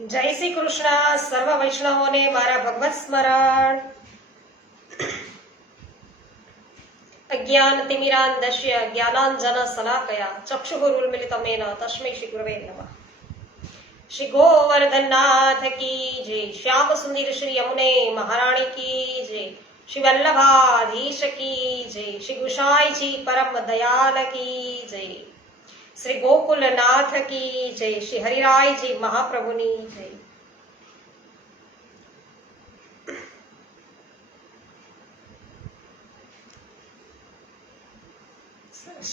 જય શ્રી કૃષ્ણ. સર્વ વૈષ્ણવોને મારા ભગવત સ્મરણ. અજ્ઞાન તિમિરાંધસ્ય જ્ઞાનાંજન શલાકયા ચક્ષુરુન્મિલિતમેન તસ્મૈ શ્રી ગુરવે નમઃ. શ્રી ગોવર્ધનનાથ કી જય. શ્યામ સુંદર શ્રી યમુને મહારાણી કી જય. શ્રી વલ્લભાધીશ કી જય. શ્રી ગુસાઈજી પરમ દયાલ કી જય. શ્રી ગોકુલનાથ કી જય. શ્રી હરિરાયજી મહાપ્રભુની જય.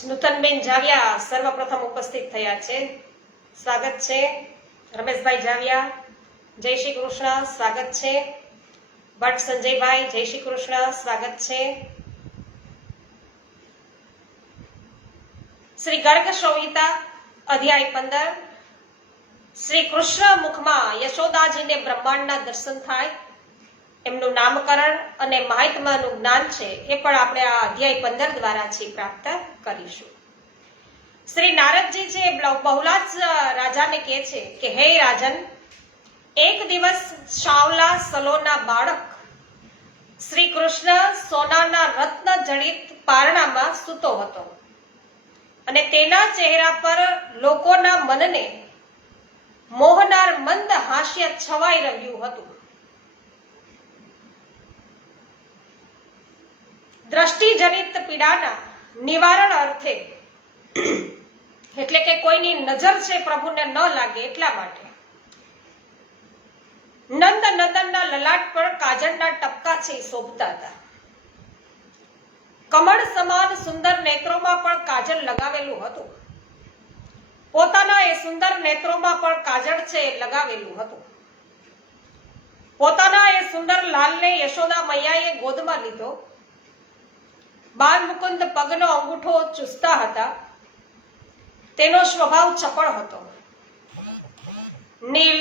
નૂતનબેન જાવિયા સર્વપ્રથમ ઉપસ્થિત થયા છે. સ્વાગત છે. રમેશભાઈ જાવિયા જય શ્રી કૃષ્ણ, સ્વાગત છે. ભટ્ટ સંજયભાઈ જય શ્રી કૃષ્ણ, સ્વાગત છે. શ્રી ગર્ગ સંહિતા અધ્યાય 15. શ્રી કૃષ્ણ મુખમાં યશોદાજીને બ્રહ્માંડના દર્શન થાય, એમનું નામકરણ અને મહાત્માનું જ્ઞાન છે એ પણ આપણે આ અધ્યાય 15 દ્વારાથી પ્રાપ્ત કરીશું. શ્રી નારદજી છે બહુલાજ રાજાને કહે છે કે હે રાજન, એક દિવસ સાવલા સલોના બાળક શ્રી કૃષ્ણ સોનાના રત્ન જડિત પારણામાં સૂતો હતો અને તેના ચહેરા પર લોકોના મનને મોહનાર મંદ હાસ્ય છવાઈ રહ્યું હતું. દ્રષ્ટિજનિત પીડાના નિવારણ અર્થે, એટલે કે કોઈની નજર છે પ્રભુને ન લાગે એટલા માટે, નંદ નંદનના લલાટ પર કાજળના ટપકા છે શોભતા હતા. કમળ સમાન સુંદર નેત્રોમાં પણ કાજળ લગાવેલું હતું. પોતાના એ સુંદર નેત્રોમાં પણ કાજળ છે લગાવેલું હતું. પોતાના એ સુંદર લાલને યશોદા મૈયાએ ગોદમાં લીધો. બાલ મુકુંદ પગનો અંગૂઠો ચૂસતા હતા. તેનો સ્વભાવ ચપળ હતો. નીલ,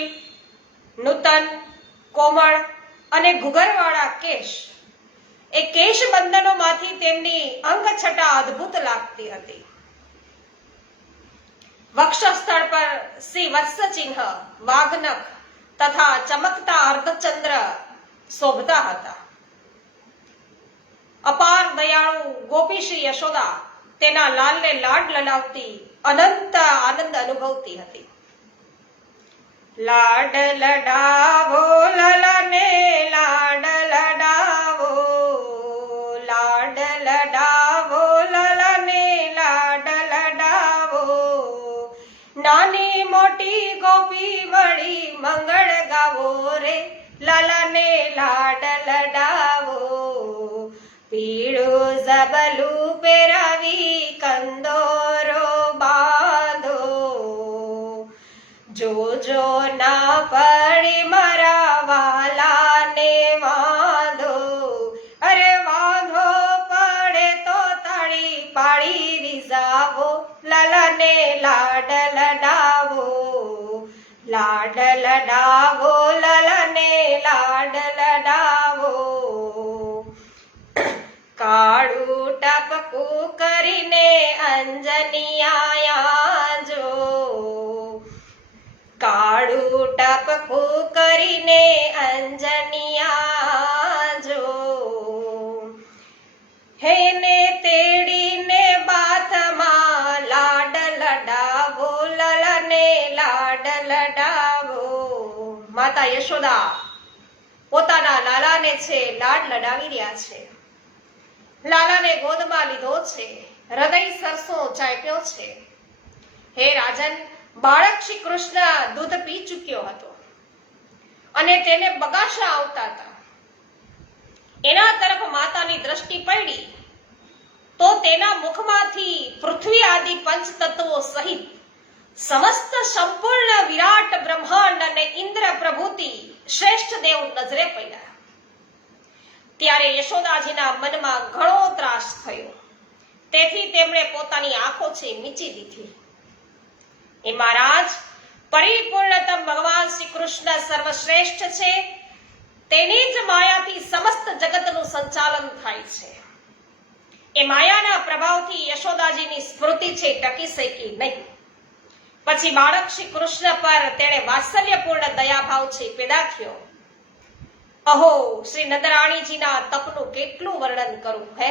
નૂતન, કોમળ અને ઘુઘરવાળા કેશ, એ કેશ બંધનોમાંથી તેમની અંગછટા અદ્ભુત લાગતી હતી. વક્ષસ્થળ પર શ્રી વત્સ ચિહ્ન, વાઘનખ તથા ચમકતા અર્ધચંદ્ર શોભતા હતા. અપાર દયાળુ ગોપી શ્રી યશોદા તેના લાલને લાડ લડાવતી અનંત આનંદ અનુભવતી હતી. લાડ લડાવો લલને, લાડ લડાવો, લાડ લડાવો લલને, લાડ લડાવો. નાની મોટી ગોપી મળી મંગળ ગાવો રે, લલને લાડ લડાવો. પીળું ઝબલું પહેરાવી કંદોરો બાંધો, જોજો ના પડી મારા વાલાને વાંધો. અરે વાંધો પડે તો તાળી પાડી રીઝાવો, લલને લાડ લડાવો, લાડ લડાવો, લલને લાડ લડાવો. કાળું ટપકું કરીને અંજની આયા જો, કાળું ટપકું કરીને અંજની આજો. હેને તેડીને બાથમાં લાડ લડાવો, લલને લાડ લડાવો. માતા યશોદા પોતાના લાલાને છે લાડ લડાવી રહ્યા છે. લાલાને ગોદમાં લીધો છે, હૃદય સરસો ચાપ્યો છે. હે રાજન, બાળક શ્રી કૃષ્ણ દૂધ પી ચૂક્યો હતો અને તેને બગાસા આવતા હતા. એના તરફ માતાની દ્રષ્ટિ પડી તો તેના મુખમાંથી પૃથ્વી આદિ પંચ તત્વો સહિત સમસ્ત સંપૂર્ણ વિરાટ બ્રહ્માંડ અને ઇન્દ્ર પ્રભુતિ શ્રેષ્ઠ દેવ નજરે પડ્યા. ત્યારે યશોદાજીના મનમાં ઘણો ત્રાસ થયો. તેથી તેમણે પોતાની આંખો છે મીચી દીધી. એ મહારાજ, પરિપૂર્ણતમ ભગવાન શ્રી કૃષ્ણ સર્વશ્રેષ્ઠ છે. તેની જ માયાથી સમસ્ત જગતનું સંચાલન થાય છે. એ માયાના પ્રભાવથી યશોદાજીની સ્મૃતિ છે ટકી શકી નહીં. પછી બાળક શ્રી કૃષ્ણ પર તેણે વાત્સલ્યપૂર્ણ દયાભાવ છે પેદા થયો. અહો, શ્રી નંદરાણીજીના તપનું કેટલું વર્ણન કરું હે.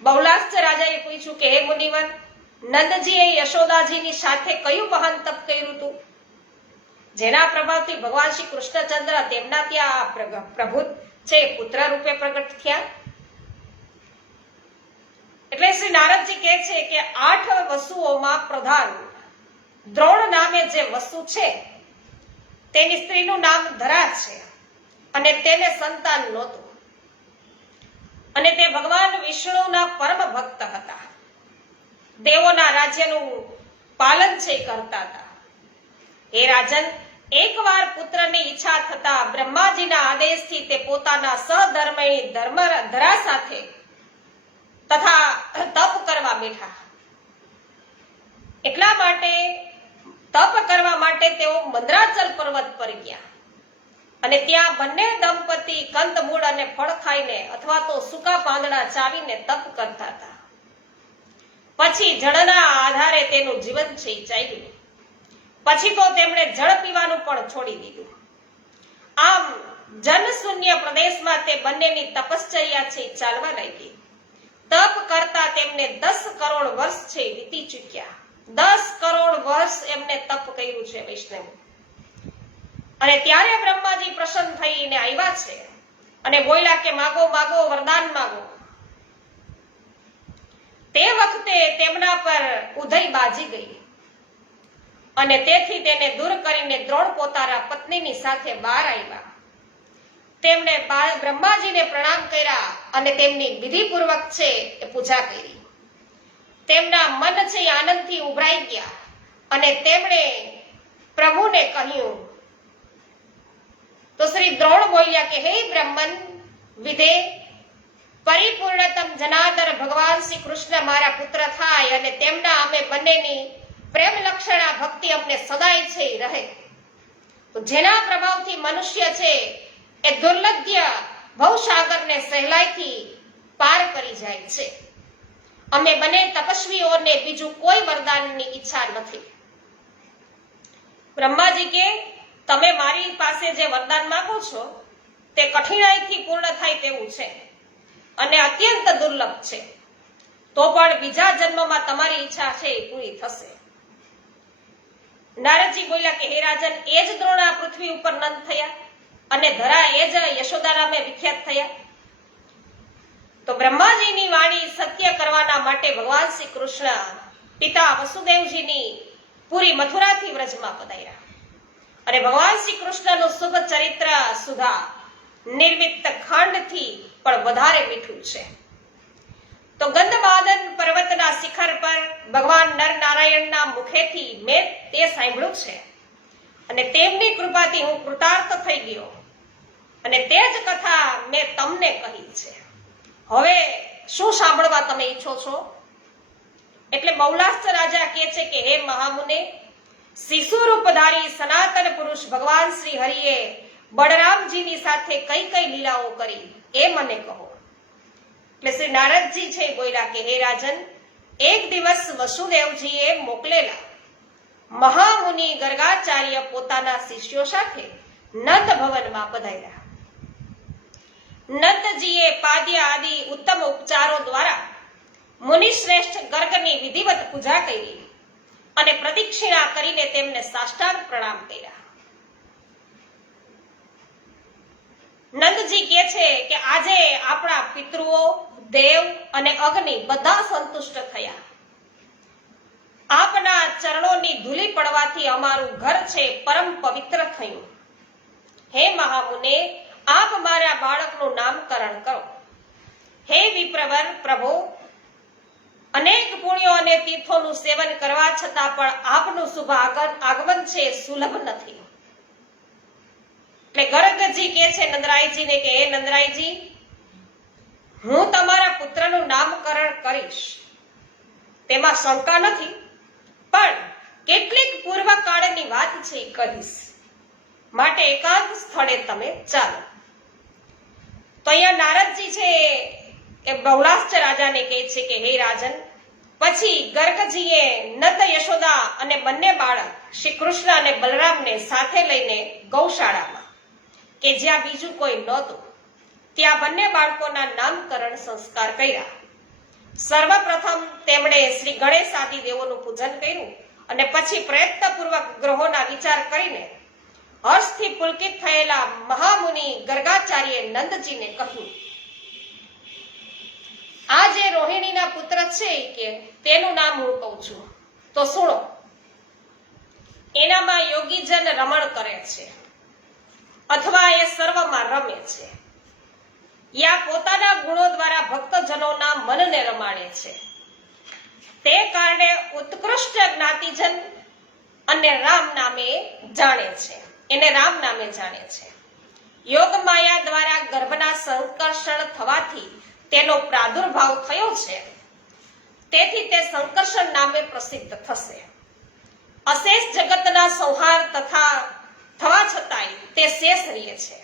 બહુલાસ્થ રાજાએ પૂછ્યું કે હે મુનિવર, નંદજીએ યશોદાજીની સાથે કયું મહાન તપ કર્યું હતું જેના પ્રભાવથી ભગવાન શ્રી કૃષ્ણચંદ્ર તેમના ત્યાં પ્રભુ છે પુત્ર રૂપે પ્રગટ થયા? એટલે શ્રી નારદજી કહે છે કે 8 વસુઓમાં પ્રધાન દ્રોણ નામે જે વસુ છે તેની સ્ત્રીનું નામ ધરા છે અને તેને સંતાન નહોતું અને તે ભગવાન વિષ્ણુના પરમ ભક્ત હતા. દેવોના રાજ્યનું પાલન છે કરતા હતા. હે રાજન, એકવાર પુત્રની ઈચ્છા થતા બ્રહ્માજીના આદેશથી તે પોતાના સહધર્મિણી ધરા સાથે તથા તપ કરવા બેઠા. એટલા માટે તપ કરવા માટે તેઓ મંદરાચલ પર્વત પર ગયા અને ત્યાં બંને દંપતી કંદમૂળ અને ફળ ખાઈને અથવા તો સૂકા પાંદડા ચાવીને તપ કરતા હતા. પછી જળના આધારે તેનું જીવન છે ચાલ્યું. પછી તો તેમણે જળ પીવાનું પણ છોડી દીધું. આમ જનશૂન્ય પ્રદેશમાં તે બંનેની તપશ્ચર્યા છે ચાલવા લાગી. તપ કરતા તેમને 10 કરોડ વર્ષ છે વીતી ચૂક્યા. 10 કરોડ વર્ષ એમને તપ કર્યું છે વૈષ્ણવ. અને ત્યારે બ્રહ્માજી પ્રસન્ન થઈને આવ્યા છે અને બોલ્યા કે માગો માગો, વરદાન માગો. તે વખતે તેમના પર ઉદય બાજી ગઈ અને તેથી તેને દૂર કરીને દ્રોણ પોતાના પત્નીની સાથે બહાર આવ્યા. તેમણે બ્રહ્માજીને પ્રણામ કર્યા અને તેમની વિધિપૂર્વક છે એ પૂજા કરી. તેમના મન છે આનંદથી ઉભરાઈ ગયા અને તેમણે પ્રભુને કહ્યું તો શ્રી દ્રોણ બોલ્યા કે હે બ્રહ્મન વિધે, પરિપૂર્ણતમ જનાર્દન ભગવાન શ્રી કૃષ્ણ મારા પુત્ર થાય અને તેમના અમે બંનેની પ્રેમ લક્ષણા ભક્તિ અમને સદાય છે રહે. તો જેના પ્રભાવથી મનુષ્ય છે એ દુર્લભ્ય ભવસાગરને સહેલાઈથી પાર કરી જાય છે. અમે બંને તપસ્વીઓને બીજું કોઈ વરદાનની ઈચ્છા નથી. બ્રહ્માજી કે તમે મારી પાસે જે વરદાન માંગો છો તે કઠિનાઈથી પૂર્ણ થાય તેવું છે અને અત્યંત દુર્લભ છે. તો પણ બીજા જન્મમાં તમારી ઈચ્છા છે એ પૂરી થશે. નારદજી બોલ્યા કે હે રાજન, એ જ દ્રોણ આ પૃથ્વી ઉપર નંદ થયા અને ધરા એ જ યશોદા નામે વિખ્યાત થયા. તો બ્રહ્માજીની વાણી સત્ય કરવાના માટે ભગવાન શ્રી કૃષ્ણ પિતા વસુદેવજીની પૂરી મથુરાથી વ્રજમાં પધાર્યા અને ભગવાન શ્રી કૃષ્ણનું શુભ ચરિત્ર સુધા નિર્મિત ખાંડથી પણ વધારે મીઠું છે. તો ગંધમાદન પર્વતના શિખર પર ભગવાન નરનારાયણના મુખેથી મેં તે સાંભળ્યું છે અને તેમની કૃપાથી હું કૃતાર્થ થઈ ગયો અને તે જ કથા મેં તમને કહી છે. હવે શું સાંભળવા તમે ઈચ્છો છો? એટલે બહુલાસ્થ રાજા કહે છે કે હે મહામુને, શિશુ રૂપધારી સનાતન પુરુષ ભગવાન શ્રી હરિએ બળરામજીની સાથે કઈ કઈ લીલાઓ કરી એ મને કહો. એટલે શ્રી નારદજી છે બોલ્યા કે હે રાજન, એક દિવસ વસુદેવજીએ મોકલેલા મહામુનિ ગર્ગાચાર્ય પોતાના શિષ્યો સાથે નંદ ભવનમાં પધાર્યા. નંદજીએ પાદ્ય આદિ ઉત્તમ ઉપચારો દ્વારા મુનિશ્રેષ્ઠ ગર્ગની વિધિવત પૂજા કરી અને પ્રદક્ષિણા કરીને તેમને સાષ્ટાંગ પ્રણામ કર્યા. નંદજી કહે છે કે આજે આપણા પિતૃઓ, દેવ અને અગ્નિ બધા સંતુષ્ટ થયા. આપના ચરણોની ધૂલી પડવાથી અમારું ઘર છે પરમ પવિત્ર થયું. હે મહામુને, આપ મારા બાળકનું નામકરણ કરો. હે વિપ્રવર પ્રભો, અનેક પુણ્યો અને તીર્થોનું સેવન કરવા છતાં પણ આપનું શુભ આગમન છે સુલભ નથી. એટલે ગર્ગજી કહે છે નંદરાયજીને કે હે નંદરાયજી, હું તમારા પુત્રનું નામકરણ કરીશ, તેમાં શંકા નથી, પણ કેટલીક પૂર્વકાળની વાત છે એ કહીશ, માટે એકાંત સ્થળે તમે ચાલો. તો અહીંયા નારદજી છે એ બહુલાસ્થ રાજાને કહે છે કે હે રાજન, પછી ગર્ગજીએ નંદ યશોદા અને બંને બાળક શ્રી કૃષ્ણ અને બલરામને સાથે લઈને ગૌશાળામાં, કે જ્યાં બીજું કોઈ નહોતું, ત્યાં બંને બાળકોના નામકરણ સંસ્કાર કર્યા. સર્વપ્રથમ તેમણે શ્રી ગણેશ આદિ દેવોનું પૂજન કર્યું અને પછી પ્રયત્નપૂર્વક ગ્રહોના વિચાર કરીને હર્ષથી પુલકિત થયેલા મહામુનિ ગર્ગાચાર્યે નંદજીને કહ્યું, આ જે રોહિણીના પુત્ર છે કે તેનું નામ હું કહું છું તો સુણો. એનામાં યોગીજન રમણ કરે છે અથવા એ સર્વમાં રમે છે, યા પોતાના ગુણો દ્વારા ભક્તજનોના મનને રમાડે છે. તે કારણે ઉત્કૃષ્ટ જ્ઞાતિજન અને રામ નામે જાણે છે, એને રામ નામે જાણે છે. યોગ માયા દ્વારા ગર્ભના સંકર્ષણ થવાથી તેનો પ્રાદુર્ભાવ થયો છે, તેથી તે સંકર્ષણ નામે પ્રસિદ્ધ થશે. અશેષ જગતના સંહાર તથા થવા છતાંય તે શેષ રહે છે.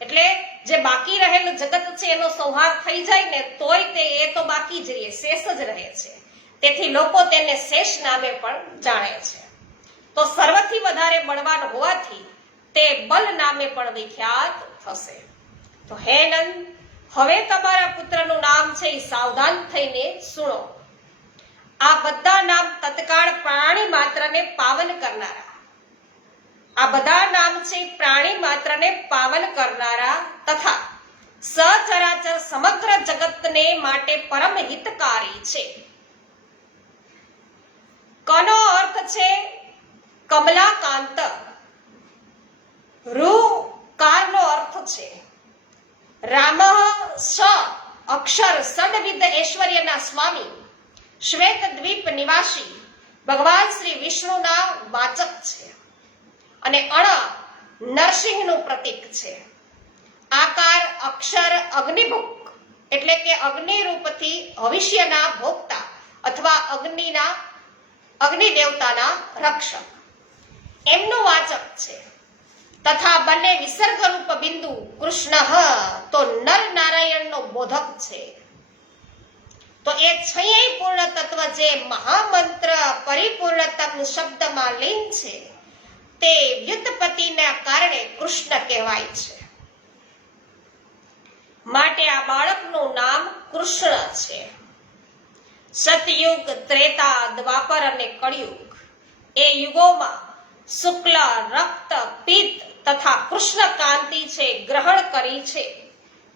એટલે જે બાકી રહેલું જગત છે એનો સંહાર થઈ જાય ને તોય તે એ તો બાકી જ રહે, શેષ જ રહે છે. તેથી લોકો તેને શેષ નામે પણ જાણે છે. તો સર્વથી વધારે બળવાન હોવાથી તે બલ નામે પણ વિખ્યાત થશે. તો હે નંદ, હવે તમારા પુત્રનું નામ છે એ સાવધાન થઈને સુણો. આ બધા નામ તત્કાળ પ્રાણી માત્રને પાવન કરનારા, આ બધા નામ છે પ્રાણી માત્રને પાવન કરનારા તથા સચરાચર સમગ્ર જગતને માટે પરમ હિતકારી છે. કનો અર્થ છે કમલાકાંત, રૂ કારનો અર્થ છે રામ, સ અક્ષર સદવિદ ઐશ્વર્યના સ્વામી, શ્વેત દ્વીપ નિવાસી ભગવાન શ્રી વિષ્ણુના વાચક છે. અને અણ નરસિંહનું પ્રતીક છે. આકાર અક્ષર અગ્નિભુક એટલે કે અગ્નિ રૂપથી ભવિષ્યના ભોગતા અથવા અગ્નિ દેવતાના રક્ષક એમનું વાચક છે. તથા બંને વિસર્ગ રૂપ બિંદુ કૃષ્ણ તો નર નારાયણનો બોધક છે. તો એ છયે પૂર્ણ તત્વ જે મહામંત્ર પરિપૂર્ણતમ શબ્દમાં લીન છે તે વ્યુત્પત્તિના કારણે કૃષ્ણ કહેવાય છે. માટે આ બાળકનું નામ કૃષ્ણ છે. સતયુગ, ત્રેતા, દ્વાપર અને કળિયુગ એ યુગોમાં શુક્લ, રક્ત, પિત્ત તથા કૃષ્ણ કાંતિ છે ગ્રહણ કરી છે.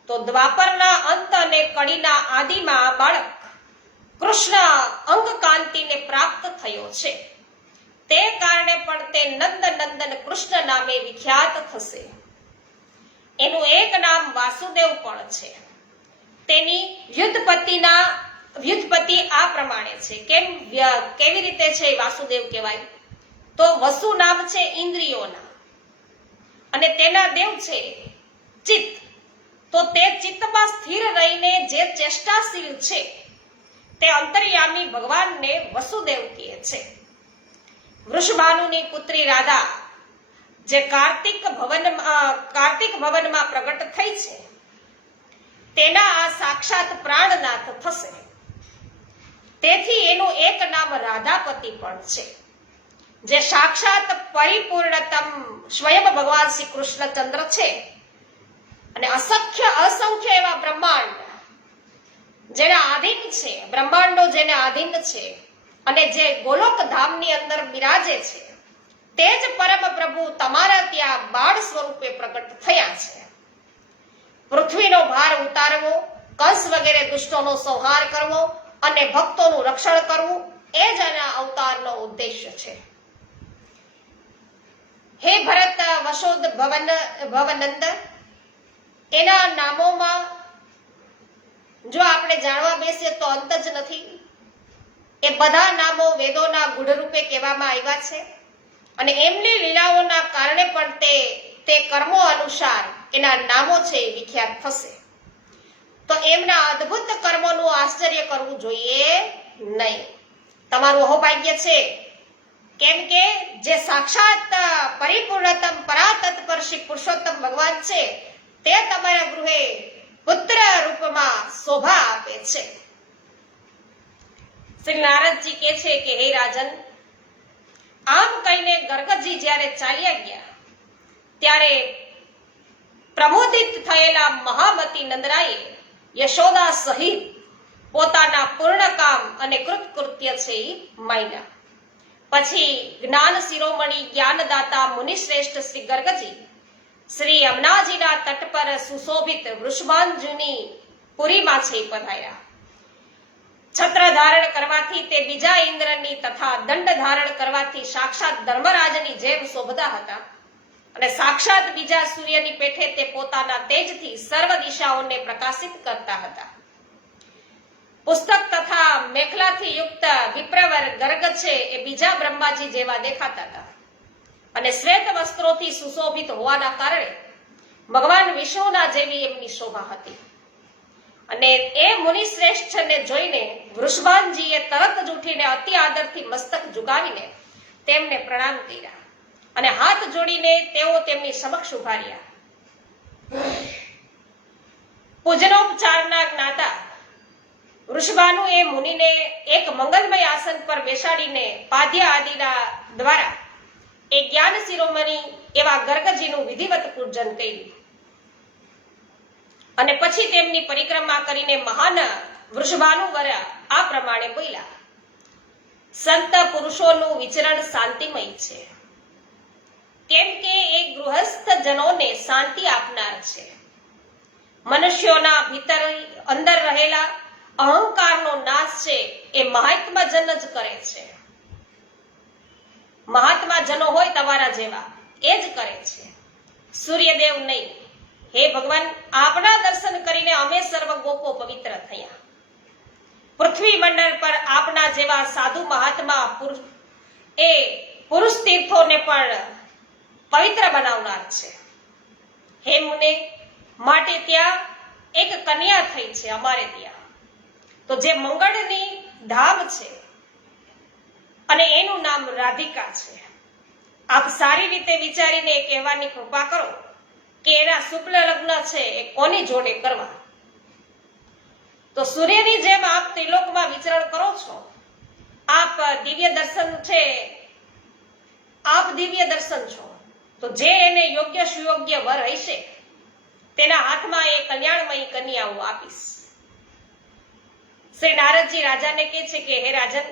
તો દ્વાપરના અંત અને કળીના આદિમાં આ બાળક કૃષ્ણ અંગ કાંતિને પ્રાપ્ત થયો છે. તે કારણે પણ તે નંદ નંદન કૃષ્ણ નામે વિખ્યાત થશે. એનું એક નામ વાસુદેવ પણ છે. તેની વ્યુત્પત્તિ આ પ્રમાણે છે. કેવી રીતે છે વાસુદેવ કહેવાય? તો વસુ નામ છે ઇન્દ્રિયોના અને તેના દેવ છે ચિત્ત. તો તે ચિત્તમાં સ્થિર રહીને જે ચેષ્ટાશીલ છે તે અંતર્યામી ભગવાનને વસુદેવ કહે છે. વૃષભાનુની પુત્રી રાધા જે કાર્તિક ભવનમાં પ્રગટ થઈ છે તેના આ સાક્ષાત પ્રાણનાથ થશે. તેથી એનું એક નામ રાધાપતિ પણ છે, જે સાક્ષાત પરિપૂર્ણતમ સ્વયં ભગવાન શ્રી કૃષ્ણચંદ્ર છે. અને અસંખ્ય એવા બ્રહ્માંડ જેના આધીન છે, બ્રહ્માંડો જેને આધીન છે અને જે ગોલોક ધામની અંદર બિરાજે છે તે જ પરમ પ્રભુ તમારા ત્યાં બાળ સ્વરૂપે પ્રગટ થયા છે. પૃથ્વીનો ભાર ઉતારવો, કંસ વગેરે દુષ્ટોનો સંહાર કરવો અને ભક્તોનું રક્ષણ કરવું એ જ આના અવતારનો ઉદ્દેશ્ય છે. હે ભરત વશોદ ભવનંદ, એના નામોમાં જો આપણે જાણવા બેસીએ તો અંત જ નથી. એ બધા નામો વેદોના ગુઢ રૂપે કહેવામાં આવ્યા છે અને એમની લીલાઓના કારણે પણ તે કર્મો અનુસાર એના નામો છે એ વિખ્યાત થશે. તો એમના અદ્ભુત કર્મોનું આશ્ચર્ય કરવું જોઈએ નહીં. તમારું અહોભાગ્ય છે, કેમ કે જે સાક્ષાત પરિપૂર્ણતમ પરાતત્પર શ્રી પુરુષોત્તમ ભગવાન છે તે તમારા ગૃહે પુત્ર રૂપમાં શોભા આપે છે. શ્રી નારદજી કહે છે કે હે રાજન, આમ કહીને ગર્ગજી જ્યારે ચાલ્યા ગયા ત્યારે પ્રમોદિત થયેલા મહામતી નંદરાએ યશોદા સહિત પોતાના પૂર્ણ કામ અને કૃતકૃત્ય છે એ માન્યા. પછી જ્ઞાન શિરોમણી જ્ઞાનદાતા મુનિશ્રેષ્ઠ શ્રી ગર્ગજી શ્રી યમુનાજીના તટ પર સુશોભિત વૃષભાંજુની પુરીમાં છે પધાર્યા. છત્ર ધારણ કરવાથી તે બીજા ઇન્દ્રની તથા દંડ ધારણ કરવાથી સાક્ષાત ધર્મરાજની જેમ શોભતા હતા અને સાક્ષાત બીજા સૂર્યની પેઠે તે પોતાના તેજથી સર્વ દિશાઓને પ્રકાશિત કરતા હતા. પુસ્તક તથા મેખલાથી યુક્ત વિપ્રવર ગર્ગ છે એ બીજા બ્રહ્માજી જેવા દેખાતા હતા અને શ્વેત વસ્ત્રોથી સુશોભિત હોવાના કારણે ભગવાન વિષ્ણુના જેવી એમની શોભા હતી. અને એ મુનિ શ્રેષ્ઠને જોઈને વૃષભાનજીએ તરત જ ઉઠીને અતિ આદરથી મસ્તક ઝુકાવીને તેમને પ્રણામ કર્યા અને હાથ જોડીને તેઓ તેમની સમક્ષ ઉભા રહ્યા. પૂજનોપચારના જ્ઞાતા વૃષભાનુ એ મુનિને એક મંગલમય આસન પર બેસાડીને પાદ્ય આદિના દ્વારા એ જ્ઞાન શિરોમણી એવા ગર્ગજીનું વિધિવત પૂજન કર્યું અને પછી તેમની પરિક્રમા કરીને મહાન વૃષભાનુ વર આ પ્રમાણે બોલ્યા: સંત પુરુષોનું વિચરણ શાંતિમય છે, કેમ કે એ ગૃહસ્થ જનોને શાંતિ આપનાર છે. મનુષ્યોના ભીતર અંદર રહેલા અહંકારનો નાશ છે એ મહાત્મા જન જ કરે છે. મહાત્મા જનો હોય તમારા જેવા એ જ કરે છે, સૂર્યદેવ નહીં. હે ભગવાન, આપના દર્શન કરીને અમે સર્વ ગોપો પવિત્ર થયા. પૃથ્વી મંડળ પર આપના જેવા સાધુ મહાત્મા એ પુરુષ તીર્થોને પણ પવિત્ર બનાવનાર છે. હે મુને, માટે ત્યાં એક કન્યા થઈ છે અમારે ત્યાં, તો જે મંગળની ધામ છે અને એનું નામ રાધિકા છે. આપ સારી રીતે વિચારીને કહેવાની કૃપા કરો કે એના શુક્લ લગ્ન છે એ કોની જોડે કરવા. તો સૂર્યની જેમ આપ ત્રિલોકમાં વિચરણ કરો છો. આપ દિવ્ય દર્શન છે, આપ દિવ્ય દર્શન છો, તો જે એને યોગ્ય સુયોગ્ય વર હશે તેના હાથમાં એ કલ્યાણમયી કન્યાઓ આપીશ. શ્રી નારદજી રાજાને કહે છે કે હે રાજન,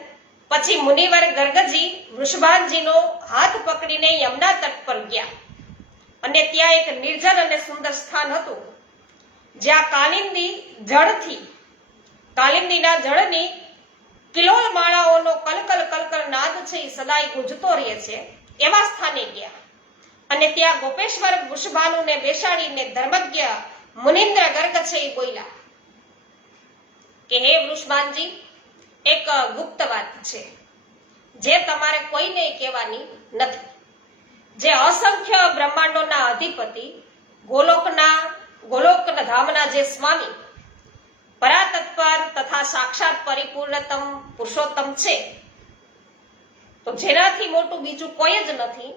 પછી મુનિવર ગર્ગજી વૃષભાનજીનો હાથ પકડીને યમુના તટ પર ગયા અને ત્યાં એક નિર્જન અને સુંદર સ્થાન હતું જ્યાં કાલિંદીના જળની કિલોલ માળાઓનો કલકલ કલકલ નાદ છે એ સદાય ગુંજતો રહે છે. એવા સ્થાને ગયા અને ત્યાં ગોપેશ્વર વૃષભાનુને બેસાડીને ધર્મજ્ઞ મુનિન્દ્ર ગર્ગ છે એ બોલ્યા કે હે વૃષભાનજી, એક ગુપ્ત વાત છે જે તમારે કોઈને કહેવાની નથી. જે અસંખ્ય બ્રહ્માંડોના અધિપતિ, ગોલોક ધામના જે સ્વામી, પરાતત્પર તથા સાક્ષાત પરિપૂર્ણતમ પુરુષોત્તમ છે, તો જેનાથી મોટું બીજું કોઈ જ નથી,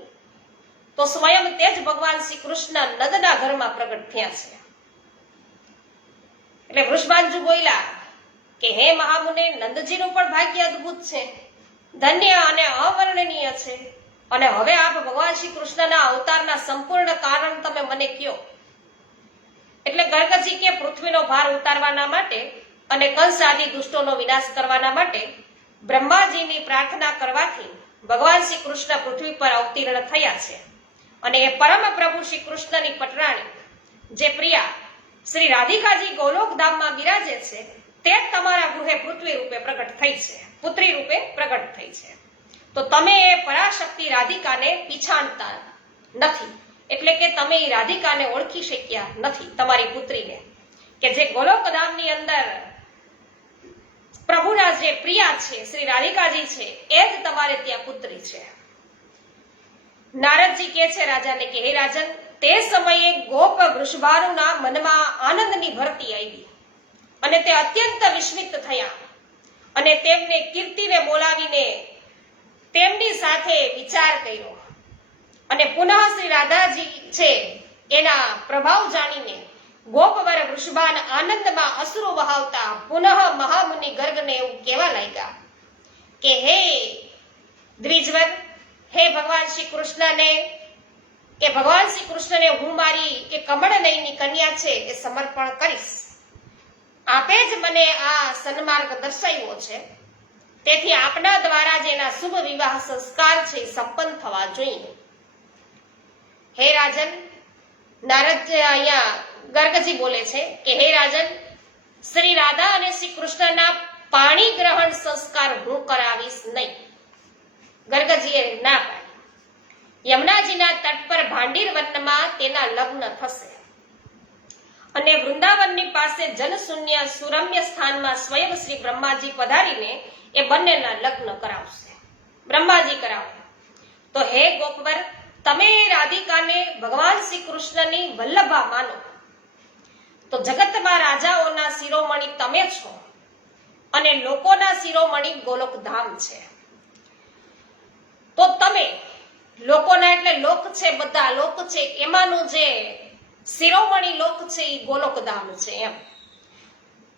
તો સ્વયં તે જ ભગવાન શ્રી કૃષ્ણ નંદના ઘરમાં પ્રગટ થયા છે. એટલે વૃષભાનજી બોલ્યા કે હે મહામુને, નંદજીનું પણ ભાગ્ય અદ્ભુત છે, ધન્ય અને અવર્ણનીય છે. અને હવે આપ ભગવાન શ્રી કૃષ્ણના અવતારના સંપૂર્ણ કારણ તમે મને કયો. એટલે ગર્ગજી કે પૃથ્વીનો ભાર ઉતારવાના માટે અને કંસ આદિ દુષ્ટોનો વિનાશ કરવાના માટે બ્રહ્માજીની પ્રાર્થના કરવાથી ભગવાન શ્રી કૃષ્ણ પૃથ્વી પર અવતીર્ણ થયા છે. અને એ પરમ પ્રભુ શ્રી કૃષ્ણની પટરાણી જે પ્રિયા શ્રી રાધિકાજી ગોલોક ધામમાં બિરાજે છે, તે તમારા ગૃહે પૃથ્વી રૂપે પ્રગટ થઈ છે, પુત્રી રૂપે પ્રગટ થઈ છે. તો તમે એ પરાશક્તિ રાધિકાને પીછાણતા નથી, એટલે કે તમે એ રાધિકાને ઓળખી શક્યા નથી, તમારી પુત્રીને, કે જે ગોલોક ધામની અંદર પ્રભુના જે પ્રિયા છે શ્રી રાધિકાજી છે, એ જ તમારે ત્યાં પુત્રી છે. નારદજી કહે છે રાજાને કે હે રાજન, તે સમયે ગોપ વૃષભાનુના મનમાં આનંદની ભરતી આવી અને તે અત્યંત વિસ્મિત થયા અને તેમને કીર્તિને બોલાવીને તેમની સાથે વિચાર કર્યો અને પુનઃ શ્રી રાધાજી છે એના પ્રભાવ જાણીને ગોપવર વૃષભાન આનંદમાં અશ્રુ વહાવતા પુનઃ મહામુનિ ગર્ગને એવું કહેવા લાગ્યા કે હે દ્વિજવર, હે ભગવાન શ્રી કૃષ્ણને, કે ભગવાન શ્રી કૃષ્ણને હું મારી એ કમળનયની કન્યા છે એ સમર્પણ કરીશ. આપે જ મને આ સન્માર્ગ દર્શાવ્યો છે, તેથી આપના દ્વારા જેના શુભ વિવાહ સંસ્કાર છે એ સંપન્ન થવા જોઈએ. હે રાજન, નારદ અહીંયા ગર્ગજી બોલે છે કે હે રાજન, શ્રી રાધા અને શ્રી કૃષ્ણના પાણી ગ્રહણ સંસ્કાર હું કરાવીશ નહીં. ગર્ગજીએ ના પાડી. યમુનાજીના તટ પર ભાંડીર વનમાં તેના લગ્ન થશે અને વૃંદાવનની પાસે જનશૂન્ય સુરમ્ય સ્થાનમાં સ્વયં શ્રી બ્રહ્માજી પધારીને એ બંનેના લગ્ન કરાવશે. બ્રહ્માજી કરાવે. તો હે ગોપવર, તમે રાધિકાને ભગવાન શ્રી કૃષ્ણની વલ્લભા માનો, તો જગતમાં રાજાઓના શિરોમણી તમે છો અને લોકોના શિરોમણી ગોલોકધામ છે. તો તમે લોકોના એટલે લોક છે, બધા લોક છે, એમાંનું જે શિરોમણી લોક છે એ ગોલોકધામ છે એમ.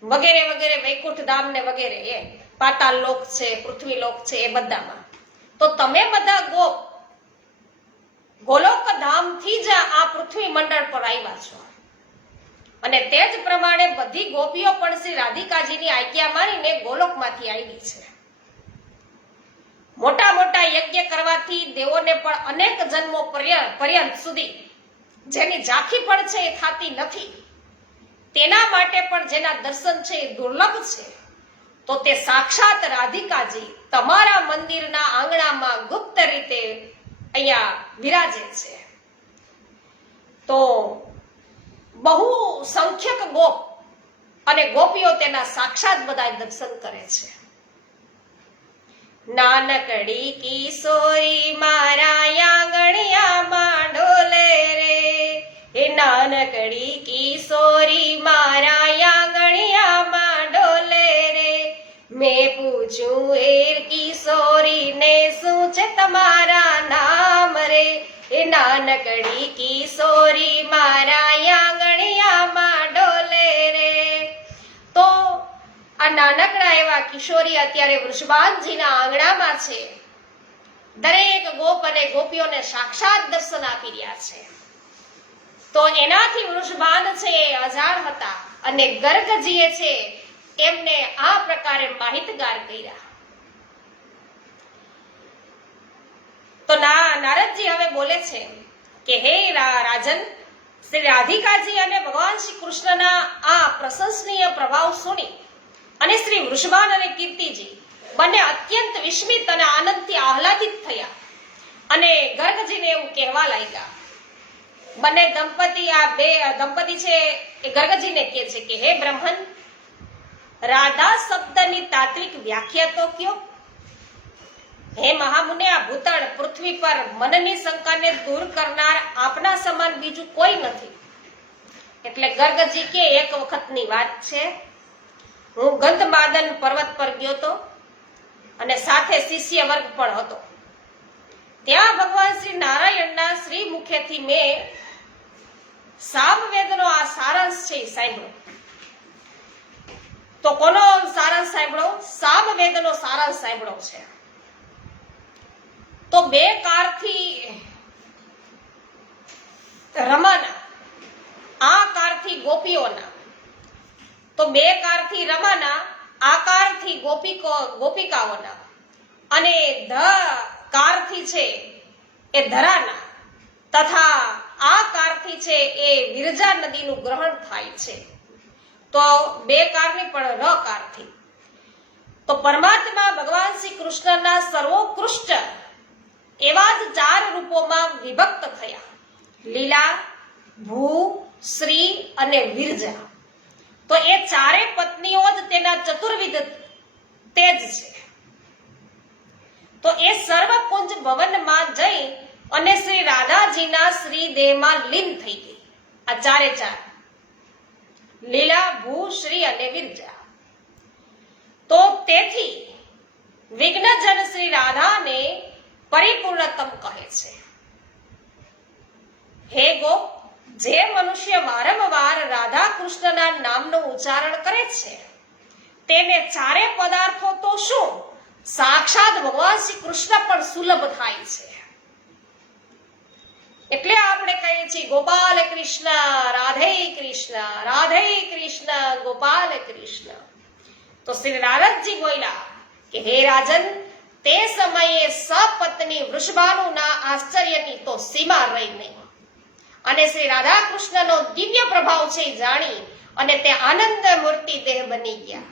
વગેરે વગેરે વૈકુંઠ ધામ ને વગેરે એ પાતાળ લોક છે, પૃથ્વી લોક છે, એ બધામાં તો તમે બધા ગોલોકધામ થી જ આ પૃથ્વી મંડળ પર આવ્યા છો. અને તે જ પ્રમાણે બધી ગોપીઓ પણ શ્રી રાધિકાજીની આજ્ઞા માનીને ગોલોકમાંથી આવી છે. મોટા મોટા યજ્ઞ કરવાથી દેવોને પણ અનેક જન્મો પર્યંત સુધી જેની ઝાંખી પણ છે એ થતી નથી. તેના માટે પણ જેના દર્શન છે એ દુર્લભ છે. તો તે સાક્ષાત રાધિકાજી તમારા મંદિરના આંગણામાં ગુપ્ત રીતે અહીંયા વિરાજે છે. તો બહુ સંખ્યક ગોપ અને ગોપીઓ તેના સાક્ષાત બધા દર્શન કરે છે. નાનકડી કિશોરી મારા આંગણિયામાં ડોલે રે, એ નાનકડી કિશોરી મારા આંગણિયામાં ડોલે રે. મેં પૂછ્યું એ કિશોરીને શું છે તમારા નામ રે, એ નાનકડી કિશોરી મારા આંગણિયામાં ડોલે રે. તો આ નાનકડા એવા કિશોરી અત્યારે વૃષભાનજીના આંગણામાં છે. દરેક ગોપ અને ગોપીઓને સાક્ષાત દર્શન આપી રહ્યા છે. તો એનાથી વૃષભાન છે એ અજાણ હતા અને ગર્ગજીએ છે એમને આ પ્રકારે માહિતગાર કર્યા. તો નારદજી હવે બોલે છે કે હે રાજન, શ્રી રાધિકાજી અને ભગવાન શ્રી કૃષ્ણના આ પ્રશંસનીય પ્રભાવ સુની અને શ્રી વૃષભાન અને કીર્તિજી બંને અત્યંત વિસ્મિત અને આનંદથી આહલાદિત થયા અને ગર્ગજીને એવું કહેવા લાગ્યા. બંને દંપતી, આ બે દંપતી છે એ ગર્ગજીને કહે છે કે હે બ્રહ્મન, રાધા શબ્દની તાત્વિક વ્યાખ્યા તો કયો. હે મહામુને, આ ભૂતળ પૃથ્વી પર મનની શંકાને દૂર કરનાર આપના સમાન બીજું કોઈ નથી. એટલે ગર્ગજી કે એક વખતની વાત છે, હું ગંધમાદન પર્વત પર ગયો તો અને સાથે શિષ્ય વર્ગ પણ હતો. ત્યાં ભગવાન શ્રી નારાયણના શ્રી મુખેથી મેં સામવેદનો આ સારાંશ છે સાંભળ્યો. તો કોનો સારાંશ સાંભળો? સામવેદનો સારાંશ સાંભળો છે. તો બે કારથી રમાના, આ કારથી ગોપીઓના, તો બે કારથી રમાના, આકારથી ગોપિકાઓના અને ધ કારથી છે એ ધરાના તથા આ કારથી છે એ વિરજા નદીનું ગ્રહણ થાય છે. તો બે કારની પણ ર કારથી. તો પરમાત્મા ભગવાન શ્રી કૃષ્ણના સર્વોત્કૃષ્ટ એવા જ ચાર રૂપોમાં વિભક્ત થયા: લીલા, ભૂ, શ્રી અને વિરજા. તો એ ચારે પત્નીઓ જ તેના ચતુર્વિધ તેજ છે. તો એ સર્વકુંજ ભવનમાં જઈ અને શ્રી રાધાજીના શ્રી દેહમાં લીન થઈ ગઈ. આ ચારે ચાર લીલા, ભૂ, શ્રી અને વિરજા. તો તેથી વિઘ્નજન શ્રી રાધાને પરિપૂર્ણતમ કહે છે. હે ગોપ, જે મનુષ્ય વારંવાર રાધા કૃષ્ણના નામનું ઉચ્ચારણ કરે છે તેને ચારે પદાર્થો તો શું સાક્ષાત ભગવાન શ્રી કૃષ્ણ પણ સુલભ થાય છે. એટલે આપણે કહીએ છીએ ગોપાલ કૃષ્ણ રાધે કૃષ્ણ, રાધે કૃષ્ણ ગોપાલ કૃષ્ણ. તો શ્રી નારદજી બોલ્યા કે હે રાજન, તે સમયે સપત્ની વૃષભાનુના આશ્ચર્યની તો સીમા રહી નહીં, અને શ્રી રાધા કૃષ્ણનો દિવ્ય પ્રભાવ છે જાણી અને તે આનંદ મૂર્તિ દેહ બની ગયા.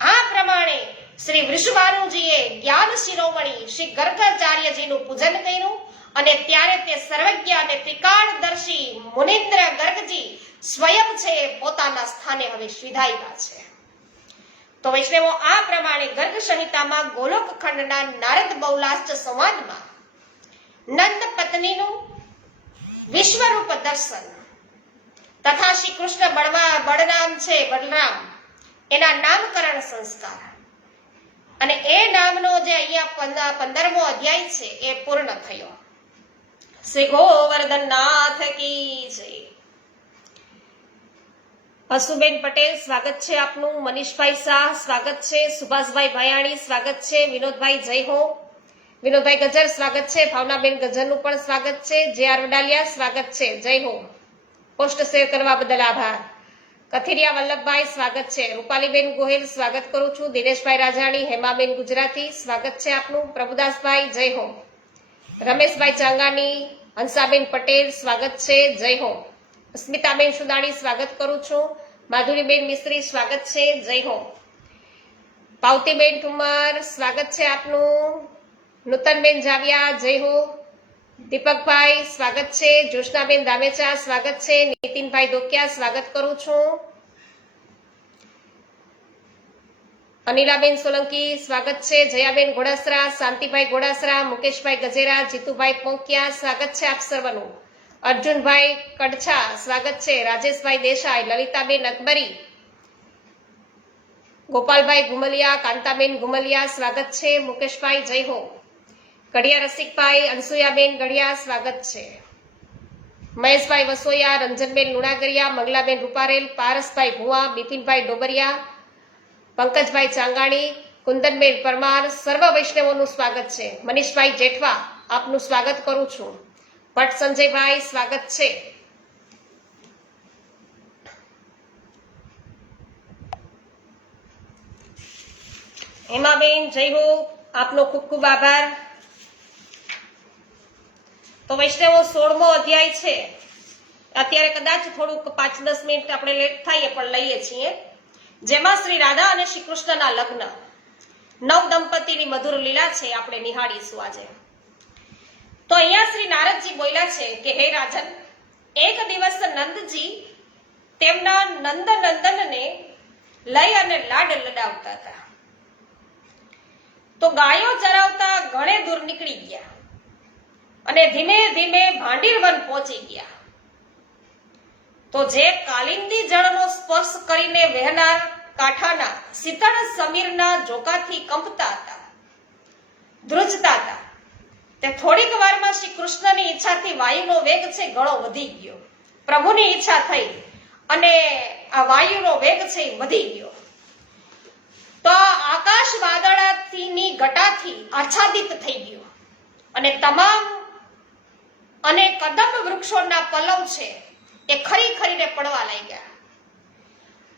આ પ્રમાણે શ્રી વૃષભાનુજીએ જ્ઞાન શિરોમણી શ્રી ગર્ગાચાર્યજીનું પૂજન કર્યું, અને ત્યારે તે સર્વજ્ઞ અને ત્રિકાળદર્શી મુનિન્દ્ર ગર્ગજી સ્વયં છે પોતાના સ્થાને હવે વિધાયકા છે. તો વૈષ્ણવો, આ પ્રમાણે ગર્ગ સંહિતામાં ગોલોક ખંડના નારદ બહુલાષ્ટ સંવાદમાં નંદ પત્નીનું વિશ્વરૂપ દર્શન તથા શ્રી કૃષ્ણ બળરામ છે બલરામ એના નામકરણ સંસ્કાર અને એ નામનો જે અહીંયા 15મો અધ્યાય છે એ પૂર્ણ થયો. શ્રી ગોવર્ધનનાથ કી જય. હસુબેન પટેલ સ્વાગત છે આપનું. મનીષભાઈ શાહ સ્વાગત છે. સુભાષભાઈ ભાયાણી સ્વાગત છે. વિનોદભાઈ જય હો. વિનોદભાઈ ગજર સ્વાગત છે. ભાવનાબેન ગજરનું પણ સ્વાગત છે. જે.આર. વડાલિયા સ્વાગત છે. જય હો. પોસ્ટ શેર કરવા બદલ આભાર. કથિરિયા વલ્લભભાઈ સ્વાગત છે. રૂપાલીબેન ગોહિલ સ્વાગત કરું છું. દિનેશભાઈ રાજાણી, હેમાબેન ગુજરાતી સ્વાગત છે આપનું. પ્રભુદાસભાઈ જય હો. રમેશભાઈ ચાંગાની, હંસાબેન પટેલ સ્વાગત છે. જય હો. સ્મિતાબેન સુદાણી સ્વાગત કરું છું. માધુરીબેન મિસ્ત્રી સ્વાગત છે. જય હો. પાવતીબેન ઠુમર સ્વાગત છે આપનું. નૂતનબેન જાવિયા જય હો. દીપકભાઈ સ્વાગત છે. જોશનાબેન દામેચા સ્વાગત છે. નીતિનભાઈ દોકિયા સ્વાગત કરું છું. અનિલાબેન સોલંકી સ્વાગત છે. જયાબેન ઘોડાસરા, શાંતિભાઈ ઘોડાસરા, મુકેશભાઈ ગજેરા, જીતુભાઈ પોંકિયા સ્વાગત છે આપ સર્વનું. અર્જુનભાઈ કડછા સ્વાગત છે. રાજેશભાઈ દેસાઈ, લલિતાબેન અકબરી, ગોપાલભાઈ ગુમલિયા, કાંતાબેન ગુમલિયા સ્વાગત છે. મુકેશભાઈ જય હો. ગઢિયા રસિકભાઈ, અનસુયાબેન ગઢિયા સ્વાગત છે. મહેશભાઈ વસોયા, રંજનબેન લુણાગરિયા, મંગલાબેન રૂપારેલ, પારસભાઈ ભુવા, બિપિનભાઈ ડોબરિયા, પંકજભાઈ ચાંગાણી, કુંદનબેન પરમાર, સર્વ વૈષ્ણવોનું સ્વાગત છે. મનીષભાઈ જેઠવા આપનું સ્વાગત કરું છું. ભટ્ટ સંજયભાઈ સ્વાગત છે. હેમાબેન જય હો, આપનો ખૂબ ખૂબ આભાર. તો વૈષ્ણવો 16મો અધ્યાય છે. અત્યારે કદાચ થોડુંક 5-10 મિનિટ આપણે લેટ થઈએ પણ લઈએ છીએ, જેમાં શ્રી રાધા અને શ્રી કૃષ્ણના લગ્ન, નવ દંપતીની મધુર લીલા છે આપણે નિહાળીશું આજે. તો અહીંયા શ્રી નારદજી બોલ્યા છે કે હે રાજન, એક દિવસ નંદજી તેમના નંદનંદનને લઈ અને લાડ લડાવતા હતા. તો ગાયો ચરાવતા ઘણે દૂર નીકળી ગયા અને ધીમે ધીમે ભાંડીરવન પહોંચી ગયા. તો જે કાલિંદી જળનો સ્પર્શ કરીને વહેનાર કાંઠાના શીતળ સમીરના ઝોકાથી કંપતા હતા, ધ્રુજતા હતા, તે થોડીક વારમાં શ્રી કૃષ્ણની ઈચ્છાથી વાયુનો વેગ છે ઘણો વધી ગયો. પ્રભુની ઈચ્છા થઈ અને આ વાયુનો વેગ છે વધી ગયો. તો આકાશ વાદળાની ઘટાથી આચ્છાદિત થઈ ગયું અને તમામ અને કદમ વૃક્ષોના પલ્લવ છે એ ખરી ખરીને પડવા લાગ્યા.